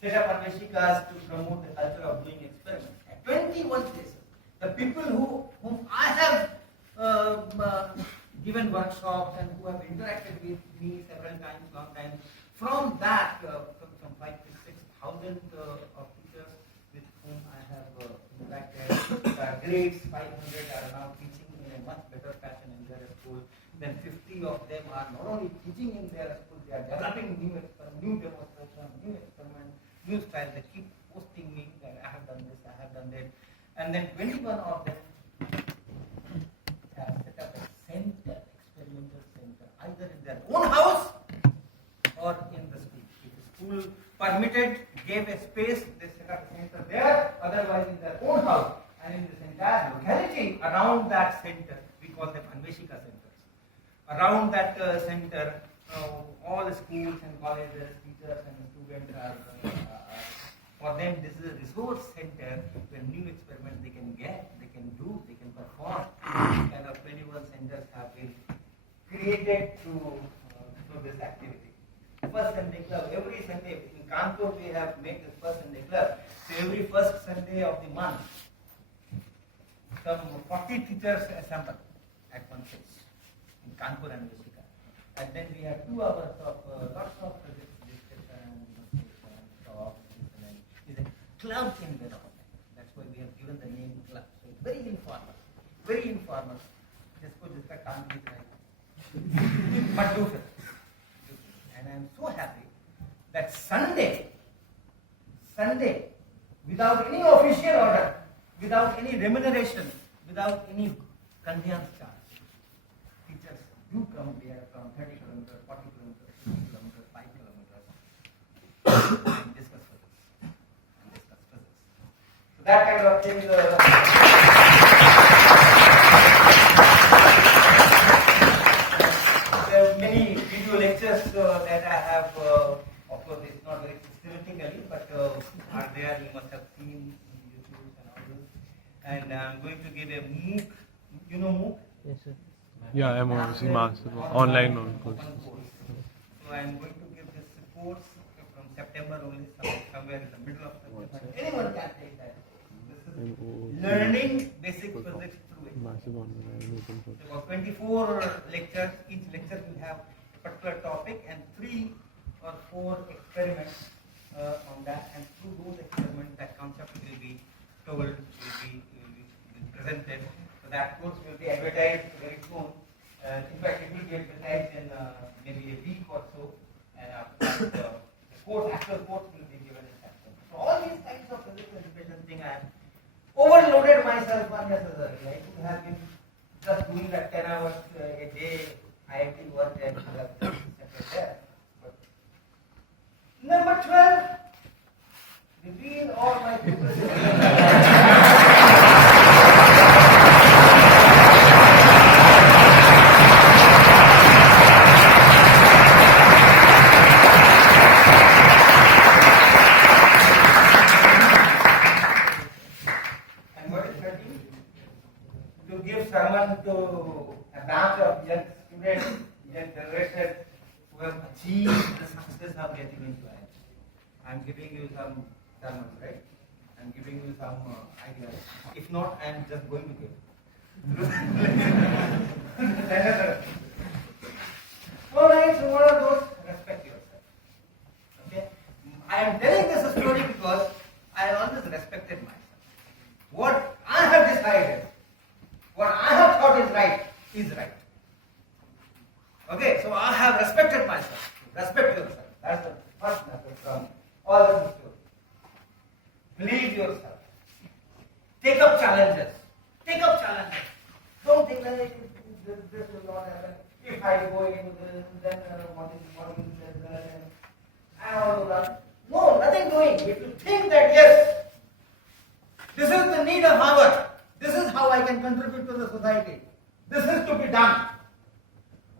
Set up Anveshikas to promote the culture of doing experiments at 21 places. The people whom I have given workshops and who have interacted with me several times, long times, from that, from 5 to 6,000 of teachers with whom I have interacted, grades 500 are now teaching in a much better fashion in their school. Then 50 of them are not only teaching in their school, they are developing new demonstrations, new experiments, new styles. They keep posting me that I have done this, I have done that. And then 21 of them have set up a center, experimental center, either in their own house or in the school. If the school permitted, gave a space, they set up a center there, otherwise in their own house. And in this entire locality around that center, we call them Anveshika centers. Around that center, all the schools and colleges, teachers and students are, for them this is a resource center where new experiments they can get, they can do, they can perform. Kind of 21 centers have been created through this activity. First Sunday club, every Sunday, in Kanpur we have made this first Sunday club. So every first Sunday of the month, some 40 teachers assemble at one place in Kanpur and Vishika. And then we have 2 hours of lots of discussion, talk, and it's a club environment. That's why we have given the name club. So it's very informal, very informal. Just put this काम की तरह, but do it. And I am so happy that Sunday, without any official order, without any remuneration, without any conveyance charge, teachers do come there from 30 kilometers, 40 kilometers, 50 kilometers, 5 kilometers, and discuss with us. That kind of thing. There are many video lectures that I have. Of course, it's not very systematically, but are there. You must have seen in YouTube and all this. And I'm going to give a MOOC. You know MOOC? Yes, sir. Yeah, I'm obviously master online course. So I'm going to give this course from September only, somewhere in the middle of September. Anyone can take that. This is learning basic physics through it. Massive online open course. About 24 lectures. Each lecture will have a particular topic and 3 or 4 experiments on that. And through those experiments, that concept will be told, will be presented. So that course will be advertised very soon. In fact, it will be advertised in maybe a week or so. And after that, the actual course will be given in September. So all these kinds of physical education thing, I have overloaded myself unnecessarily. I could have been just doing that 10 hours a day IIT work and there. But number 12, between all my sermon to a batch of young students, young generation who have achieved the success of getting into it. I'm giving you some sermons, right? I'm giving you some ideas. If not, I'm just going to give. Alright, so what are those? Respect yourself. Okay? I am telling this story because I always respected myself. What I have decided, what I have thought is right. Okay, so I have respected myself. Respect yourself. That's the first message from all of this story. Believe yourself. Take up challenges. Don't think that this will not happen. If I go into this, then what is this, and all of that. No, nothing doing. If you think that yes, this is the need of hour. This is how I can contribute to the society. This is to be done.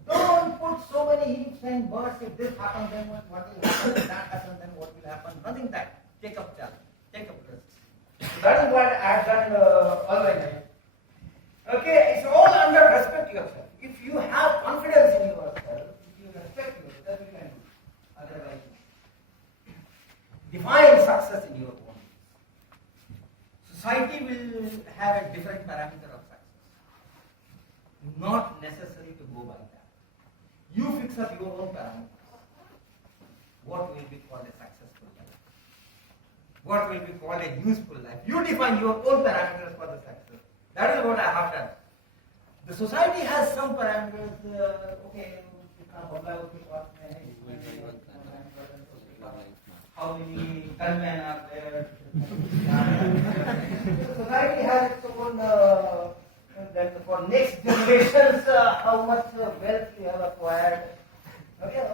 Don't put so many ifs and buts. If this happens, then what will happen? If that happens, then what will happen? Nothing that. Take up challenge. Take up risk. So that is what I have done all my life. Okay, it's all under respect yourself. If you have confidence in yourself, if you respect yourself, you can do. Otherwise, define success in your own. Society will have a different parameter of success. Not necessary to go by that. You fix up your own parameters. What will be called a successful life? What will be called a useful life? You define your own parameters for the success. That is what I have done. The society has some parameters. How many gunmen are there? The society has its own, that for next generations, how much wealth you have acquired. Okay,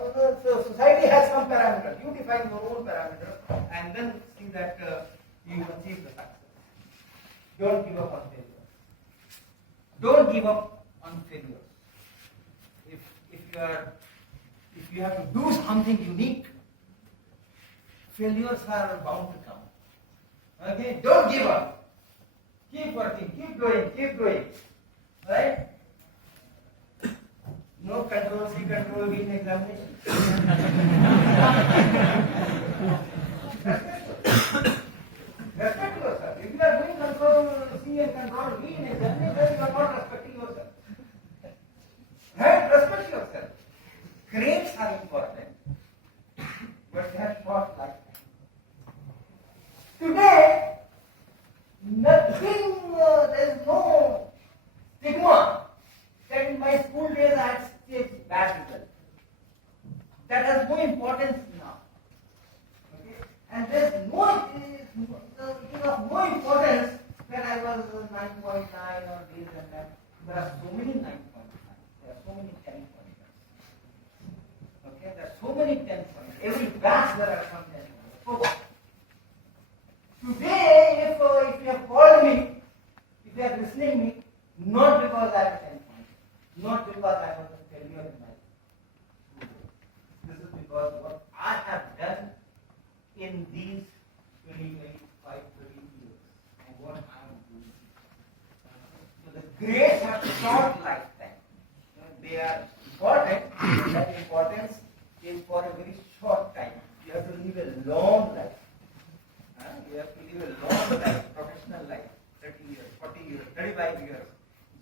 so society has some parameters. You define your own parameters and then see that you achieve the success. Don't give up on failure. Don't give up on failures. If you have to do something unique, failures are bound to come. Okay? Don't give up. Keep working, keep going. Right? No control C, control V in examination. Respect yourself. If you are doing control C and control V in examination, you are not respecting yourself. Right? Respect yourself. Grades are important, but they have short lifetime. Today, there is no stigma that in my school days I had staged bad results. That has no importance now. Okay? And there is it is of no importance that I was 9.9 or this and that. There are so many 9.9. There are so many 10.9. Okay? There are so many 10 points. Every batch there are some 10 points. So today, if you short lifetime. They are important, but that importance is for a very short time. You have to live a long life. You have to live a long life, professional life, 30 years, 40 years, 35 years.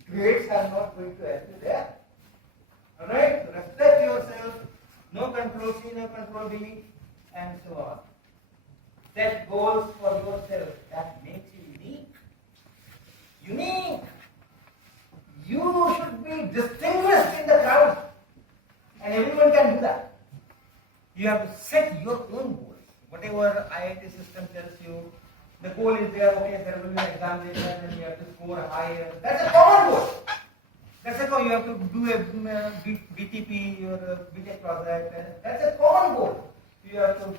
Grades are not going to help you there. Alright? So respect yourself, no control C, no control B, and so on. Set goals for yourself that makes you unique. Unique! You should be distinguished in the crowd. And everyone can do that. You have to set your own goals. Whatever IIT system tells you, the goal is there, okay, there will be an examination and you have to score higher. That's a common goal. That's a goal. You have to do a BTP or a BTech project. That's a common goal. You have to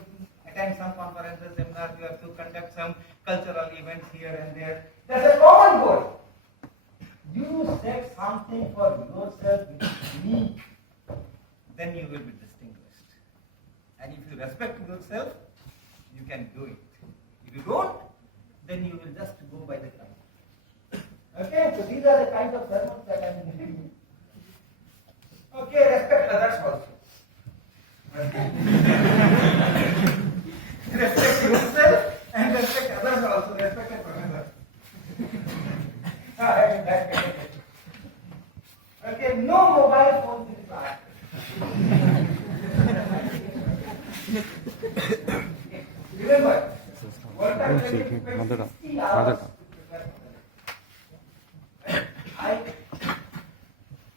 attend some conferences, seminars, you have to conduct some cultural events here and there. That's a common goal. You set something for yourself which is unique, then you will be distinguished. And if you respect yourself, you can do it. If you don't, then you will just go by the crowd. Okay, so these are the kinds of sermons that I am giving you. Okay, respect others also. Respect yourself and respect others also. Respect a professor. Okay, no mobile phones in class. Remember, what I'm taking 60 hours.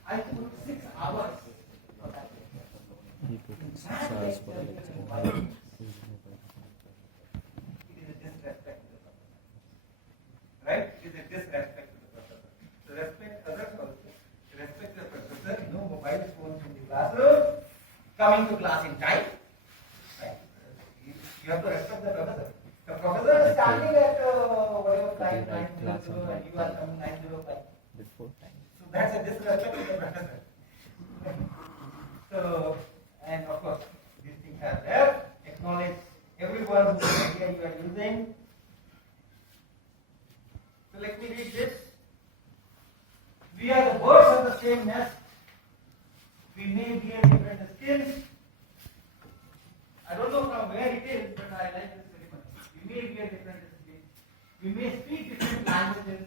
I took 6 hours for that. He took 6 hours for the lecture. It is a disrespect to the professor. Right? It is a disrespect to the professor. So respect others also. Respect the professor. No mobile phones in the classroom. Coming to class in time. Right? You have to respect the professor. The professor is standing at whatever time, 9:00 and you are coming 9:05. Before time. So that's a disrespect to the professor. So, and of course, these things are there. Acknowledge everyone whose idea you are using. So let me read this. We are the birds of the same nest. We may be in different skins. I don't know from where it is, but I like this very much. We may be a different skins. We may speak different languages.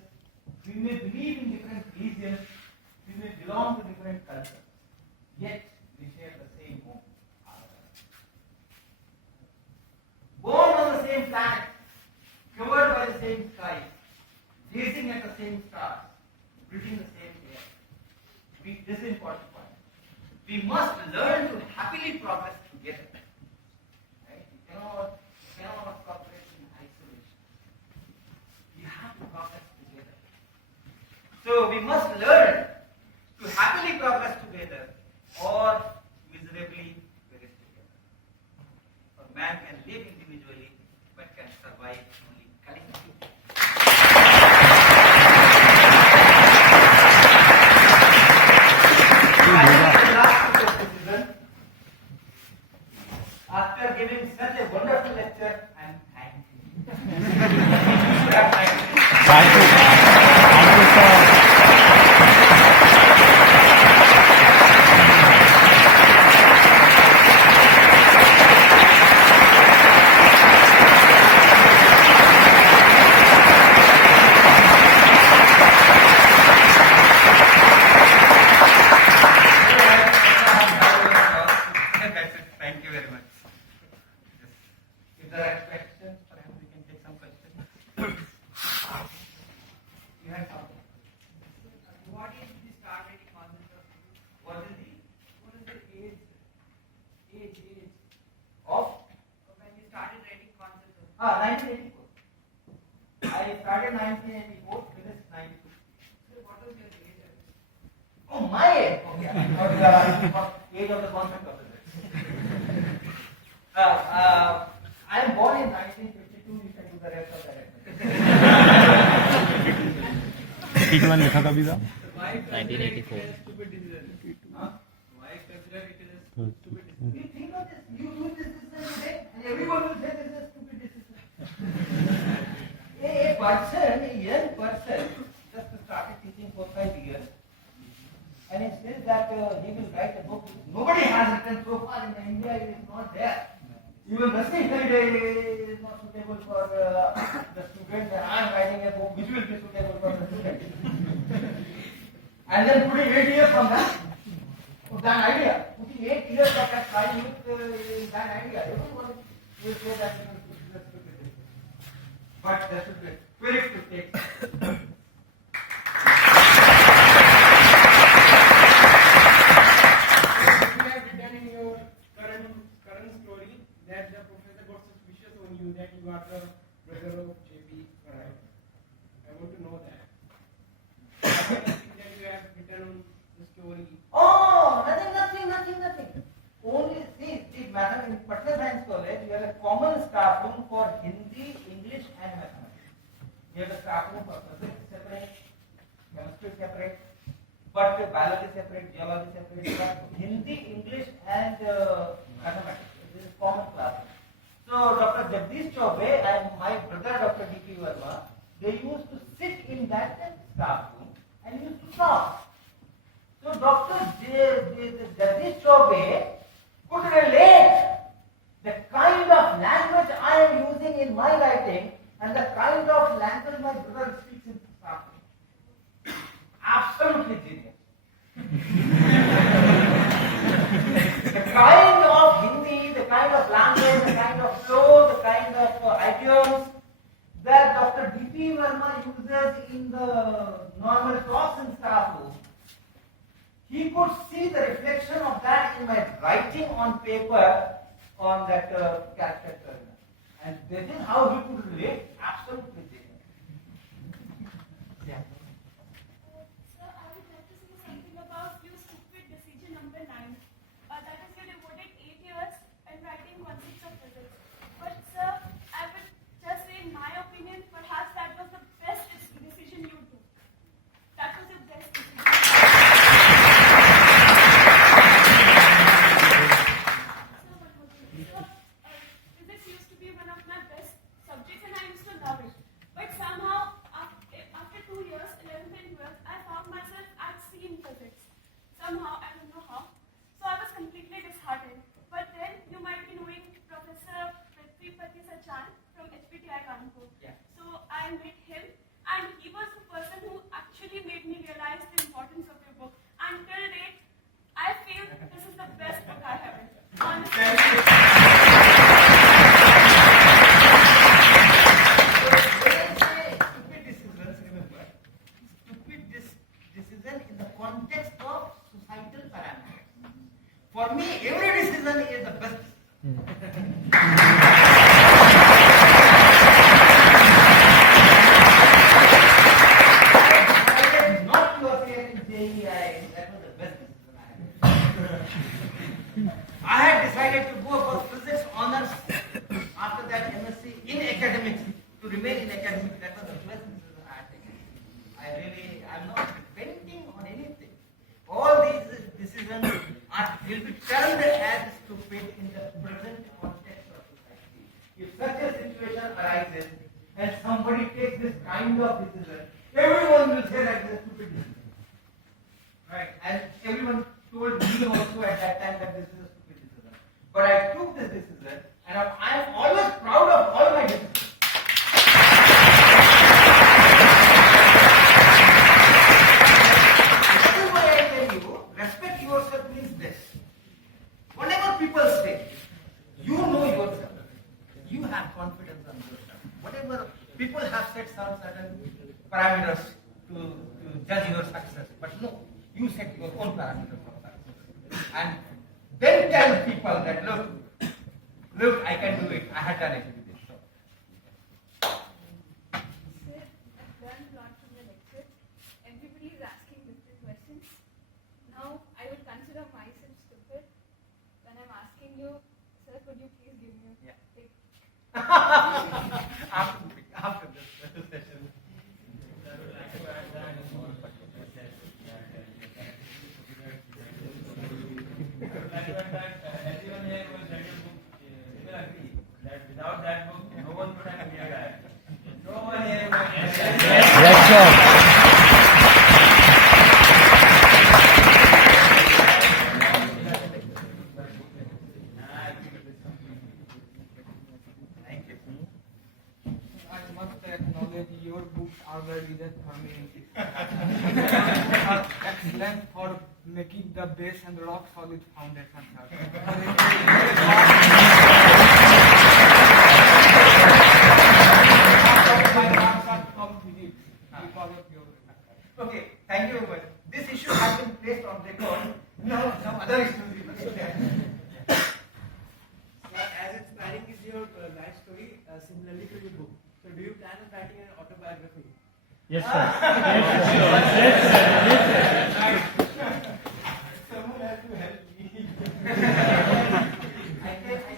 We may believe in different religions. We may belong to different cultures. Yet we share the same home. Born on the same planet, covered by the same sky, gazing at the same stars, breathing the same air. This is important point. We must learn to happily progress together. Right? You cannot progress in isolation. You have to progress together. So we must learn to happily progress together or miserably perish together. For man can live individually but can survive only collectively. After giving such a wonderful lecture, I am thankful. Thank you. Thank you, sir. Thank you very much. If there are questions, perhaps we can take some questions. You had something. What is the start rating concept of What is the age of? when you started writing concept of 1984. I started 1984, finished 92. so what was your age at this? Oh, my age. Okay, I thought you were asking for age of the concept of it. I am born in 1952. You can do the rest of the arithmetic. T1 लिखा कभी था? 1984. Why consider it as a stupid decision? You think of this. You do this decision today, and everyone will say this is a stupid decision. A young person just started teaching for 5 years. and he says that he will write a book which nobody has written so far in India. It is not there. Even the Holiday is not suitable for the students, and I am writing a book which will be suitable for the students. And then putting 8 years from that, of that idea, putting 8 years of that time with that idea, everyone will say that it is stupid. But there should be a spirit to take. You have written in your current story that the professor got suspicious on you that you are the brother of JP Karai. I want to know that. Anything that you have written on the story. Oh, nothing. Only see, madam, in Patna Science College, you have a common staff room for Hindi, English, and mathematics. You have a staff room for physics separate, chemistry separate, but biology separate, geology separate, but Hindi, English, and mathematics. This is common class. So, Dr. Jagdish Chaubey and my brother, Dr. D.P. Verma, they used to sit in that staff room and used to talk. So Dr. Jagdish Chaubey could relate the kind of language I am using in my writing and the kind of language my brother speaks in staff room. Absolutely genius. The kind of Hindi, the kind of language, the kind of flow, the kind of idioms that Dr. D.P. Verma uses in the normal talks in staff room, he could see the reflection of that in my writing on paper on that character terminal. And this is how he could relate. Absolutely genius. Yeah. Sir, I would like to say something about your stupid decision number 9. That is, you devoted 8 years in writing concepts of physics. But sir, I would just say, in my opinion, perhaps that was the best decision you took. That was the best decision. Physics used to be one of my best subjects and I used to love it. But somehow, after 2 years, 11th and 12th, I found myself at sea in physics. Somehow, I don't know how. So I was completely disheartened. But then, you might be knowing Professor Prithvi Sachan from HPTI Kanpur. Yeah. So I met him and he was the person who actually made me realize the importance of your book. And till date, I feel this is the best book I have read. Honestly. Stupid decisions, remember, stupid decision in the context of societal parameters. For me, every decision is the best. I decided not to appear in JEI. That was the best decision I had. I had decided to go for physics honors after that MSc in academics, to remain in academics. That was the best decision I had taken. I'm not repenting on anything. All these decisions will be termed as stupid in the present context of society. If such a situation arises and somebody takes this kind of decision, everyone will say that it is a stupid decision. Right? And everyone told me also at that time that this is a stupid decision. But I took this decision and I am always proud of all my decisions. That is why I tell you, respect yourself means this. Whatever people say, you know yourself. You have confidence on yourself. Whatever people have set some certain parameters to judge your success, but no, you set your own parameters for success. And then tell people that look, I can do it. I had done it with this. So. Sir, I've learned a lot from the lecture. Everybody is asking different questions. Now, I would consider myself stupid when I'm asking you, sir, could you please give me a tip? After this session. Without that book, no one would have cleared that. No one here would have Yes, sir. that your books are well written thoroughly. Excellent for making the base and rock solid foundation. Okay, thank you very much. This issue has been placed on record. Now, some other issues. As inspiring is your life story, similarly to your book. So, do you plan on writing an autobiography? Yes, sir. Yes, sir. Someone has to help me. I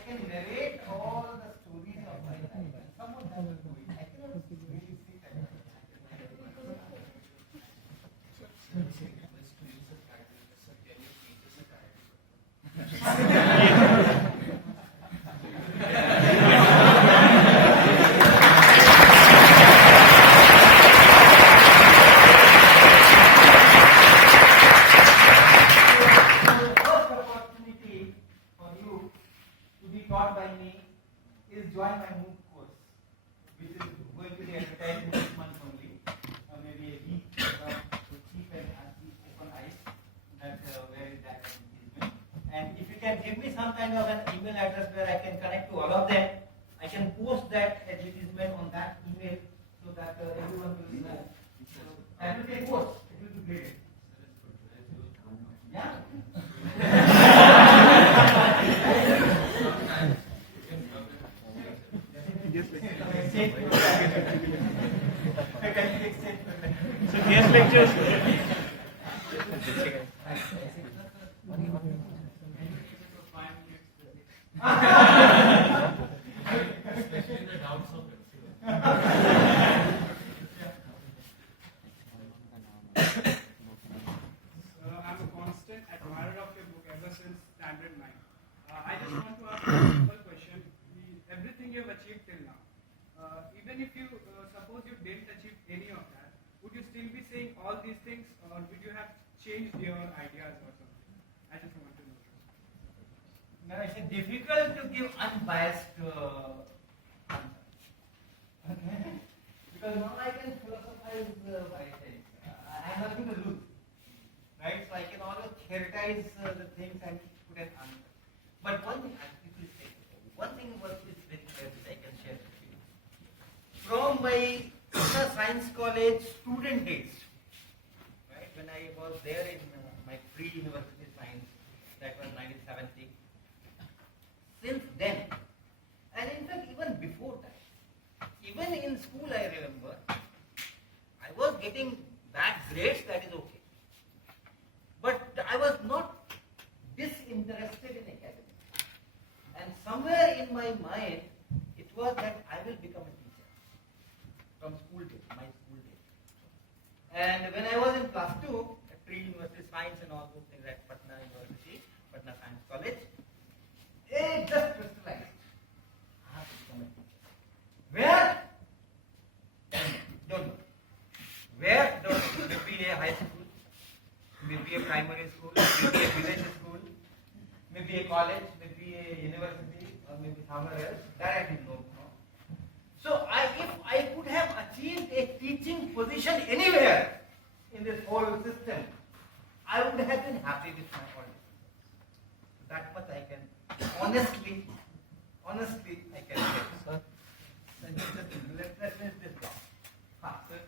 can narrate all the stories of my life. Someone has to do it. I cannot really see that. First opportunity for you to be taught by me is join my MOOC course, which is going to be advertised in this month only, or maybe a week to keep an open eyes that where is that advertisement. And if you can give me some kind of an email address where I can connect to all of them, I can post that advertisement on that email so that everyone will know. And it will be a course. It will be graded. Yeah. So guest lectures. I'm a constant admirer of your book ever since Standard 9. I just want to ask a simple question. Everything you've achieved till now, even if you suppose you didn't achieve any of that, would you still be saying all these things, or would you have changed your ideas or something? I just want to know. Now it's difficult to give unbiased answer. Okay? Because now I can philosophize by things. I have nothing to lose. Right? So I can always theorize the things and put an answer. But one thing I quickly say, one thing was is very clear which I can share with you. From my science college student days, right, when I was there in my pre-university science, that was 1970. Since then, and in fact even before that, even in school I remember, I was getting bad grades, that is okay. But I was not disinterested in academics. And somewhere in my mind, it was that I will become a teacher from school days, my school days. And when I was in class 2, at pre-university science and all those things at Patna University, Patna Science College, it just crystallized. I have to become a teacher. Where? Don't know. Where? Don't know. Maybe a high school, maybe a primary school, maybe a village school, maybe a college, maybe a university, or maybe somewhere else. That I didn't know. So if I could have achieved a teaching position anywhere in this whole system, I would have been happy with my audience. That much I can honestly I can say. Sir, Let's finish this block. Sir.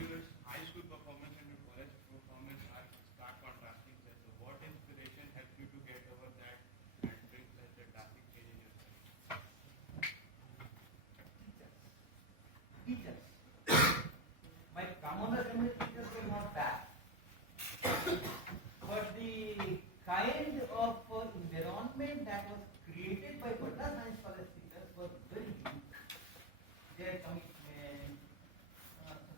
Your high school performance and your college performance are stark contrasting. So what inspiration helped you to get over that and bring such a drastic change in your studies? Teachers. My Kamala Assembly teachers were not bad. But the kind of environment that was created by Patna Science College teachers was very unique. Their commitment,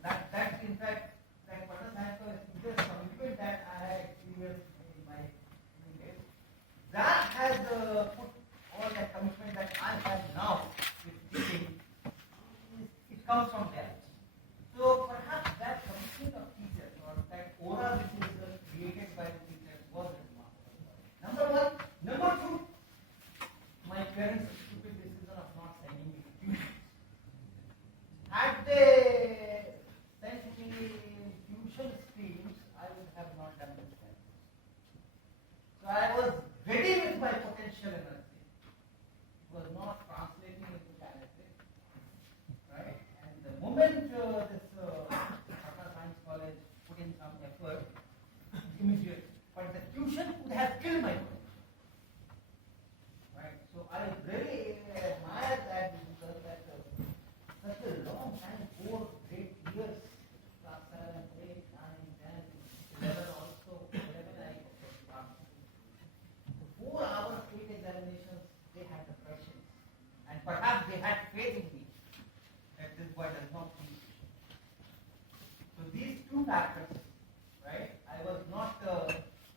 that in fact, that Patna Science College teachers commitment that I had experienced in my days, that has put all that commitment that I have now with teaching, it comes from there. So perhaps that commitment of teachers or that aura which is created by the teachers was remarkable. Number one. Number two, my parents' stupid decision of not sending me to tuition. Had had faith in me that this boy does not need tuition. So these two factors, right? I was not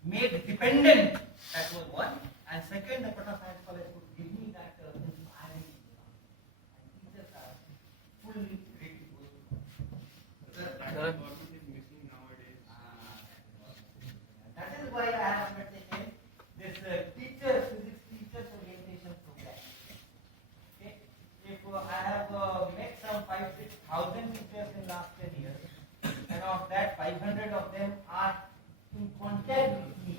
made dependent. That was one. And second, the Patna Science College could give me that inspiring exam. And teachers are fully ready to go. That government is missing nowadays. That is why I have undertaken this physics teachers orientation program. Okay? If I have met some 5,000-6,000 teachers in last 10 years, and of that 500 of them are in contact with me.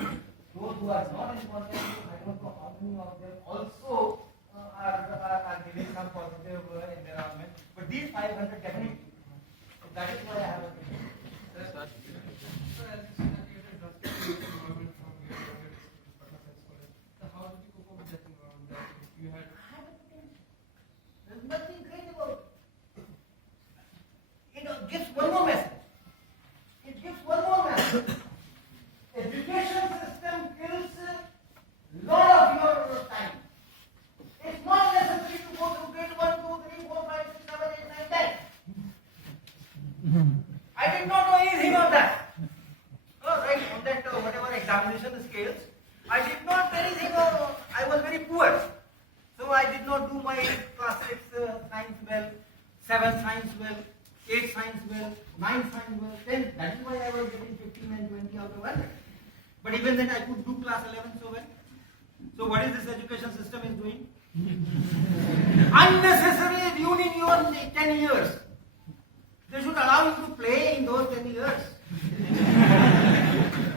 Those who are not in contact with me, I don't know how many of them also are giving some positive environment. But these 500 definitely. So that is why I have a Sir, as you said that you had a drastic environment from your Patna Science College. So how did you cope up with that environment? That you had There's nothing great about it. It gives one more message. It gives one more message. Education system kills a lot of your time. It's not necessary to go to grade 1, 2, 3, 4, 5, 6, 7, 8, 9, 10. I did not know anything of that. Oh, right, on that whatever examination scales, I did not anything. I was very poor. So I did not do my class 6 science well, 7 science well, 8 science well, 9 science well, 10. That is why I was getting 15 and 20 out of 100. But even then I could do class 11 so well. So what is this education system is doing? Unnecessarily ruining your 10 years. They should allow you to play in those 10 years.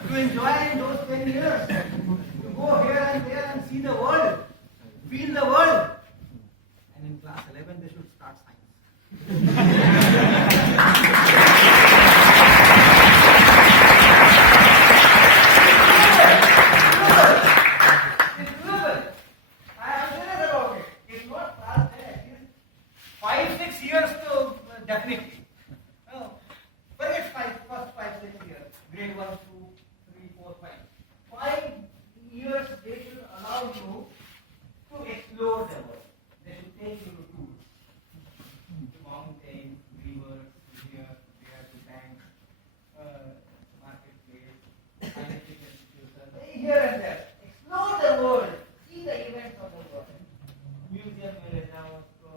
To enjoy in those 10 years. To go here and there and see the world. Feel the world. And in class 11 they should start science. It's doable. I am serious about it. It's not class 10, at least 5-6 years to definitely. No. Forget first 5-6 years. Grade 1, 2, 3, 4, 5. 5 years they should allow you to explore the world. They should take you to tours. To mountains, rivers, here, there, to banks, marketplace, scientific institutions, here and there. Explore the world. See the events of the world. Museum में ले जाओ उसको,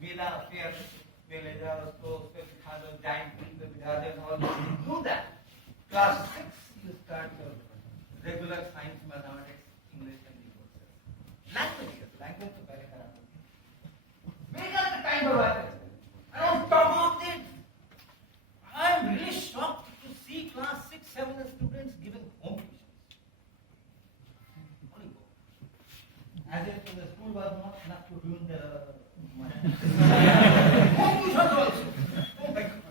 मेला fair में ले जाओ उसको, उसपे बिठा दो, giant wheel पे बिठा दो, all do that. Class 6 you start your regular science, mathematics, English and courses. Language तो पहले करा दो. Make up the time for that. And on top of it, I am really shocked to see class 6, 7 students giving home tuitions. Only home. As if the school was not enough to ruin the money. Home tuitions also. Oh my God.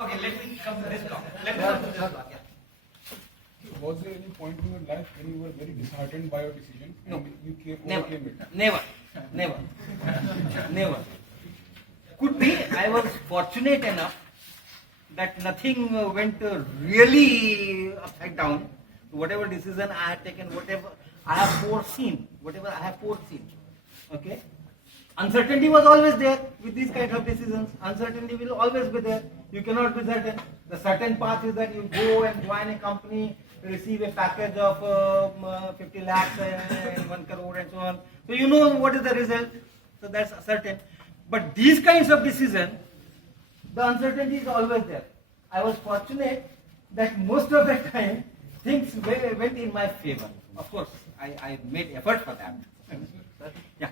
Okay, let me come to this block. Yeah. Was there any point in your life when you were very disheartened by your decision and No. you Never. overcame it? Never. Could be. I was fortunate enough that nothing went really upside down. Whatever decision I had taken, whatever I have foreseen. Okay. Uncertainty was always there with these kind of decisions. Uncertainty will always be there. You cannot be certain. The certain path is that you go and join a company, receive a package of 50 lakhs and 1 crore and so on. So you know what is the result. So that's certain. But these kinds of decisions, the uncertainty is always there. I was fortunate that most of the time things went in my favor. Of course, I made effort for that. Yeah.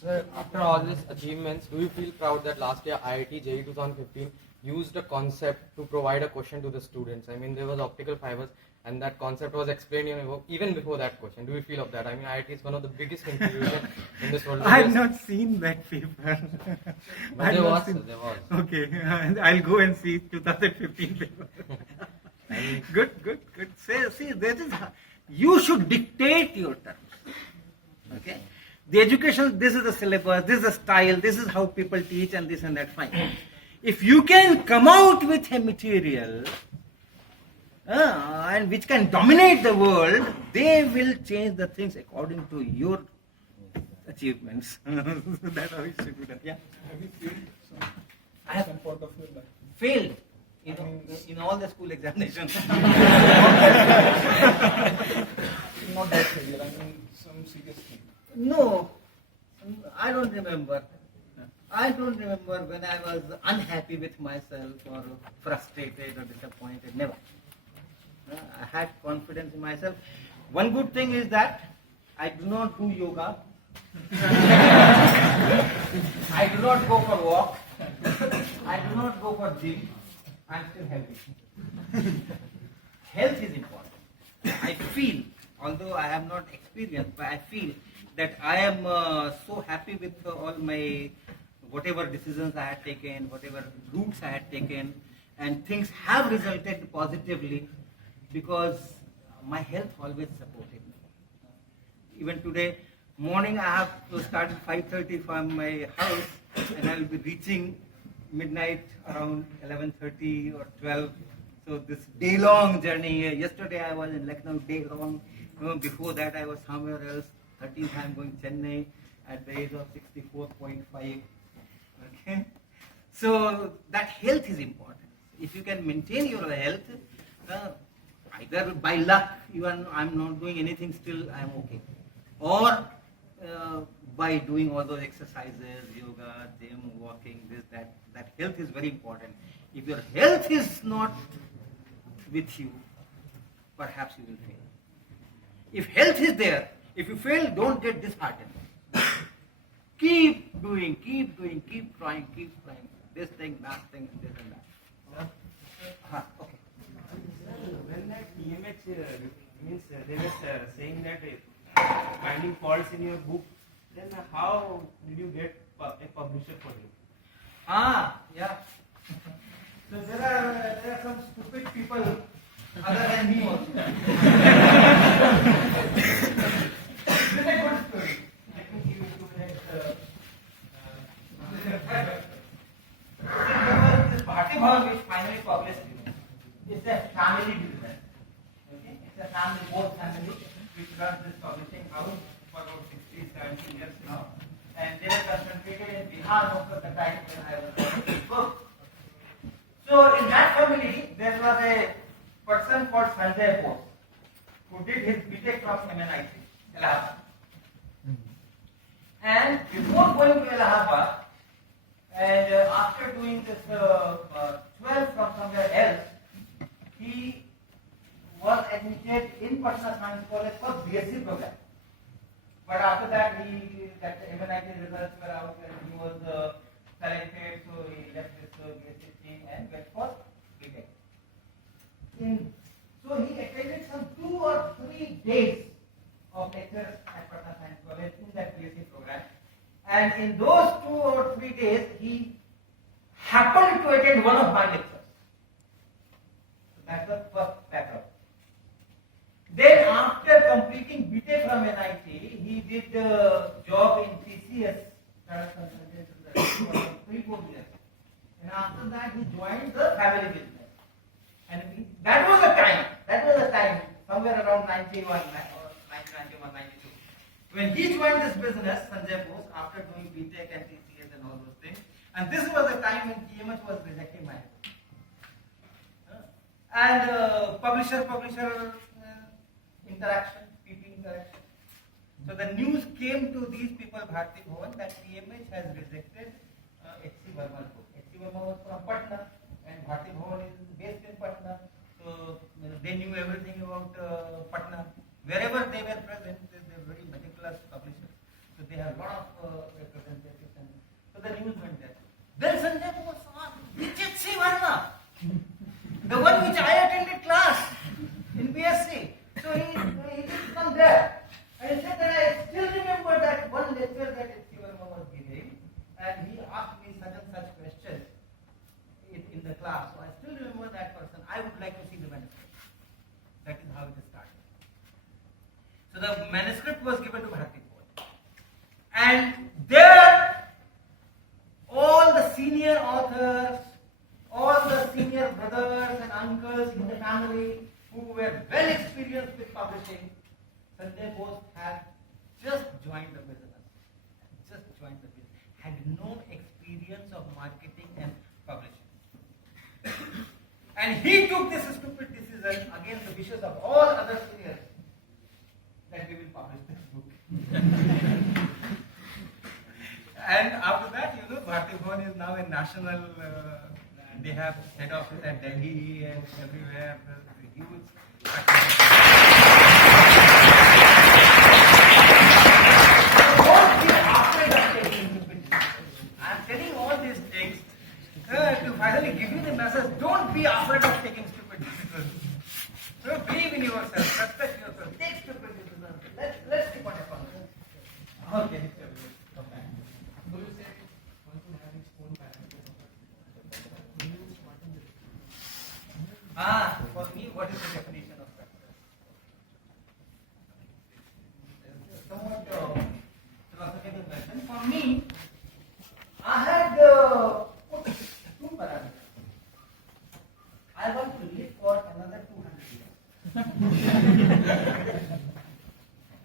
Sir, after all these achievements, do you feel proud that last year IIT JEE 2015 used a concept to provide a question to the students? I mean, there was optical fibers and that concept was explained even before that question. Do you feel of that? I mean, IIT is one of the biggest institutions in this world. I have not seen that paper. But there was, there was. Okay, I'll go and see 2015 paper. Good. See, that is how you should dictate your terms. Okay. The education, this is the syllabus, this is the style, this is how people teach and this and that, fine. If you can come out with a material and which can dominate the world, they will change the things according to your achievements. That's how it should be done. Yeah. Have you failed I have some part of your life? failed in all the school examinations. Not that failure, I mean some serious thing. No, I don't remember. I don't remember when I was unhappy with myself or frustrated or disappointed. Never. I had confidence in myself. One good thing is that I do not do yoga. I do not go for walk. I do not go for gym. I am still healthy. Health is important. I feel, although I have not experienced, but I feel that I am so happy with all my whatever decisions I had taken, whatever routes I had taken, and things have resulted positively because my health always supported me. Even today morning I have to start at 5:30 from my house and I will be reaching midnight around 11:30 or 12. So this day-long journey, yesterday I was in Lucknow day-long, before that I was somewhere else, 13th I am going Chennai at the age of 64.5. Okay? So that health is important. If you can maintain your health, either by luck, I'm not doing anything still, I'm okay. Or by doing all those exercises, yoga, gym, walking, this, that health is very important. If your health is not with you, perhaps you will fail. If health is there, if you fail, don't get disheartened. Keep doing, keep trying. This thing, that thing, this and that. Okay. When that TMH means they were saying that finding faults in your book, then how did you get a publisher for you? Yeah. So there are some stupid people other than me also. This is a good story. Let me give you 2 minutes. This Bharti Bhavan which finally published it. It's a family business. Okay? It's a family, both family which runs this publishing house for about 60, 70 years now. And they were concentrated in Bihar most of the time when I was writing this book. So in that family, there was a person called Sanjay Bose who did his BTech from MNIT, Allahabad. And before going to Allahabad, and after doing this 12 from somewhere else, he was admitted in Patna Science College for BSc program. But after that, that MNIT results were out and he was selected, so he left this BSc team and went for BTech. So he attended some 2 or 3 days of lectures at Patna Science College in that BSc program. And in those 2 or 3 days, he happened to attend one of my lectures. So that's the first background. Then after completing BTech from NIT, he did a job in TCS, for 3-4 years. And after that, he joined the family business. And that was the time, somewhere around 91, 92. When he joined this business, Sanjay Bose, after doing BTech and TCS and all those things, and this was the time when TMH was rejecting my book. And publisher interaction, PP interaction. So the news came to these people, Bharti Bhavan, that TMH has rejected H.C. Verma's book. H.C. Verma was from Patna, and Bharti Bhavan is based in Patna. So they knew everything about Patna. Wherever they were present, they were very meticulous publishers. So they have a lot of representatives. So the news went there. Then Sanjay Bose asked, which H.C. Verma? The one which I attended class in BSc. So he did come there. And he said that I still remember that one lecture that H.C. Verma was giving. And he asked me such and such questions in the class. So I still remember that person. I would like to see the manuscript. That is how it started. So the manuscript was given to Bharti Bhavan. And there, all the senior authors, all the senior brothers and uncles in the family who were well experienced with publishing, Sanjay Bose had just joined the business. joined the business, had no experience of marketing and publishing. And he took this stupid decision against the wishes of all other seniors that we will publish this book. And after that, Bharti Bhavan is now a national, they have head office at Delhi and everywhere, huge. I'm telling all these things to finally give you the message, don't be afraid of taking stupid decisions. Believe in yourself, respect yourself, take stupid decisions. Let's keep on effort. Okay. For me, what is the definition of success? Somewhat philosophical question. For me, I had put two parameters. I want to live for another 200 years.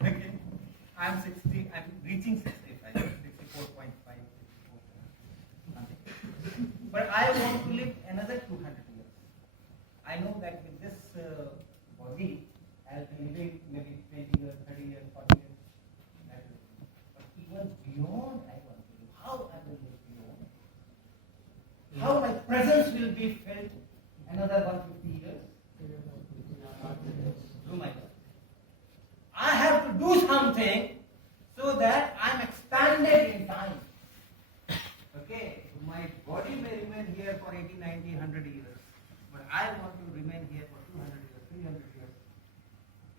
Okay. I'm reaching 65, 64.5, 64. But I want to live another 200 years. I know that with this body, I'll be living maybe 20 years, 30 years, 40 years. But even beyond, I want to live. How I will live beyond? How my presence will be felt another 150 years? Through my body. I have to do something so that I'm expanded in time. Okay, my body may remain here for 80, 90, 100 years. But I want to remain here for 200 years, 300 years.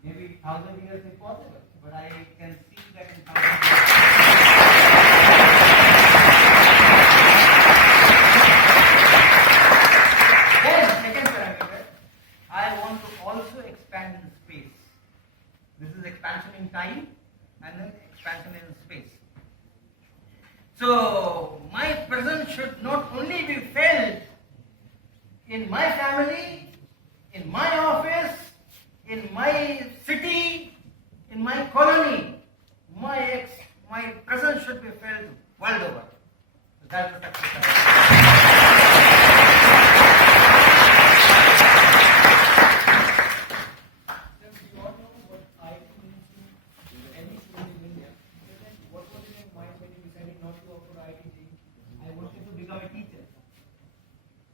Maybe 1,000 years is possible. But I can see that in 1,000 years. Then, second parameter, I want to also expand in space. This is expansion in time and then expansion in space. So, my presence should not only be felt in my family, in my office, in my city, in my colony, my presence should be felt world over. So that's the success. You all know what IIT means to any student in India. What was in your mind when you decided not to offer IIT? I wanted to become a teacher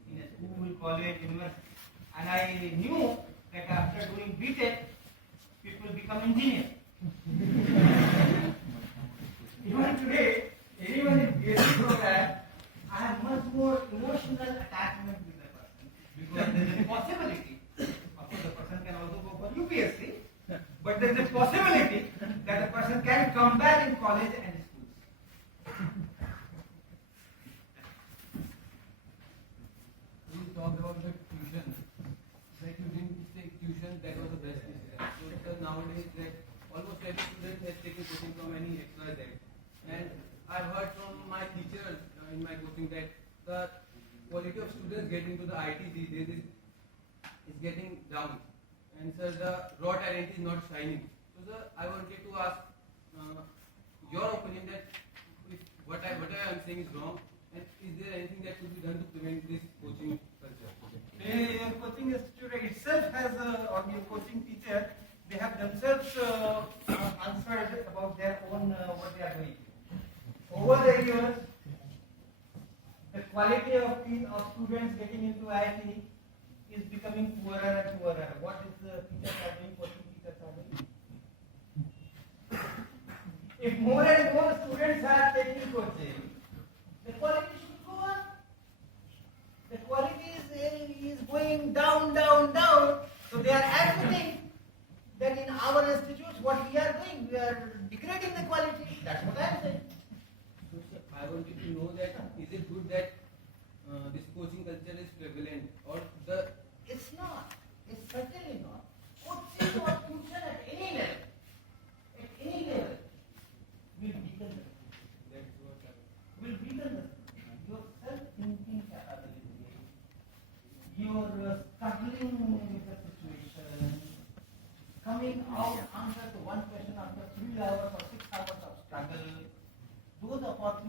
in a school, college, university. And I knew that after doing BTech, people become engineers. Even today, anyone in basic program, I have much more emotional attachment with the person. Because there is a possibility, of course the person can also go for UPSC, but there is a possibility that the person can come back in college and schools. You talked about the tuition. Like you didn't take tuition, that was the best decision. So because nowadays, like almost every student has taken coaching from any XYZ. And I've heard from my teachers in my coaching that the quality of students getting to the IIT these days is getting down. And sir, the raw talent is not shining. So sir, I wanted to ask your opinion that if what I am saying is wrong, and is there anything that should be done to prevent this coaching culture? Your coaching institute itself has, or your coaching teacher, they have themselves answered about their own, what they are doing. Over the years, the quality of students getting into IIT is becoming poorer and poorer. What is the teachers are doing, coaching teachers are doing? If more and more students are taking coaching, the quality should go up. The quality is going down, down, down. So they are admitting that in our institutes, what we are doing, we are degrading the quality. That's what I am saying. So, sir, I wanted to know that is it good that this coaching culture is prevalent, or the? It's not. It's certainly not. Coaching or tuition at any level, will weaken the will weaken your self-thinking capability, your struggling with the situation, coming out answer to one question after 3 hours or 6 hours of struggle. Those opportunities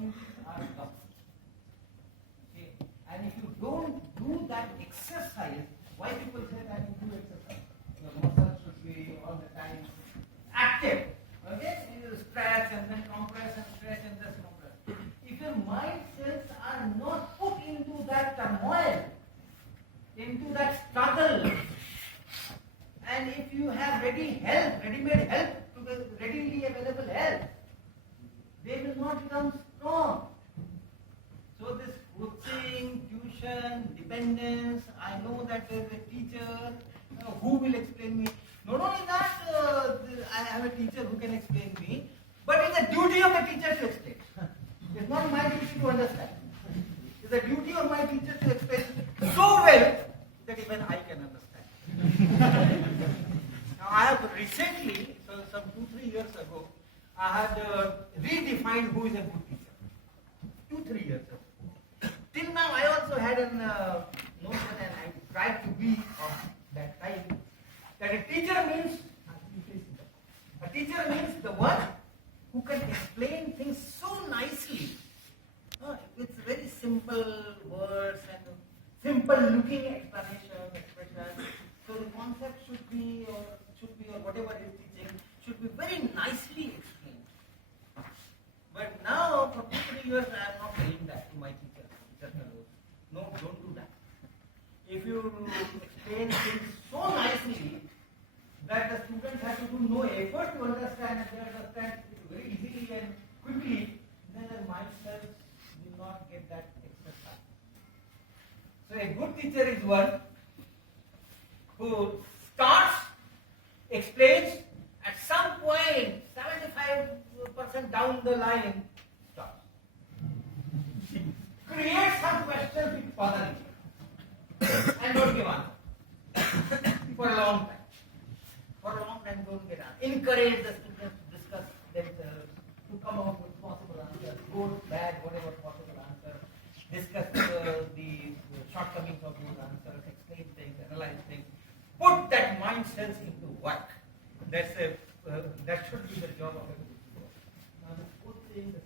exercise, why people say that you do exercise? Your muscles should be all the time active. Okay? You stretch and then compress and stretch and just compress. If your mind cells are not put into that turmoil, into that struggle, and if you have ready help, ready-made help, readily available help, they will not become strong. So this coaching, tuition, dependence, I know that there is a teacher who will explain me. Not only that, I have a teacher who can explain me, but it's the duty of the teacher to explain. It's not my duty to understand. It's the duty of my teacher to explain so well that even I can understand. Now I have recently, so some 2-3 years ago, I had redefined who is a good teacher. 2-3 years ago. Till now I also had an notion, and I tried to be of that type, that a teacher means the one who can explain things so nicely with very simple words and simple looking expressions. So the concept should be or whatever he is teaching should be very nicely explained. But now for 2-3 years I am not saying that to my teachers. No, don't do that. If you explain things so nicely that the students have to do no effort to understand, and they understand it very easily and quickly, then their mind cells will not get that exercise. So a good teacher is one who starts, explains, at some point, 75% down the line, stops. Create some questions which bother you and don't give answer for a long time. For a long time, don't get answer. Encourage the students to discuss themselves, to come out with possible answers, good, bad, whatever possible answer. Discuss the shortcomings of those answers, explain things, analyze things. Put that mind cells into work. That should be the job of a good teacher. Now, the fourth thing, the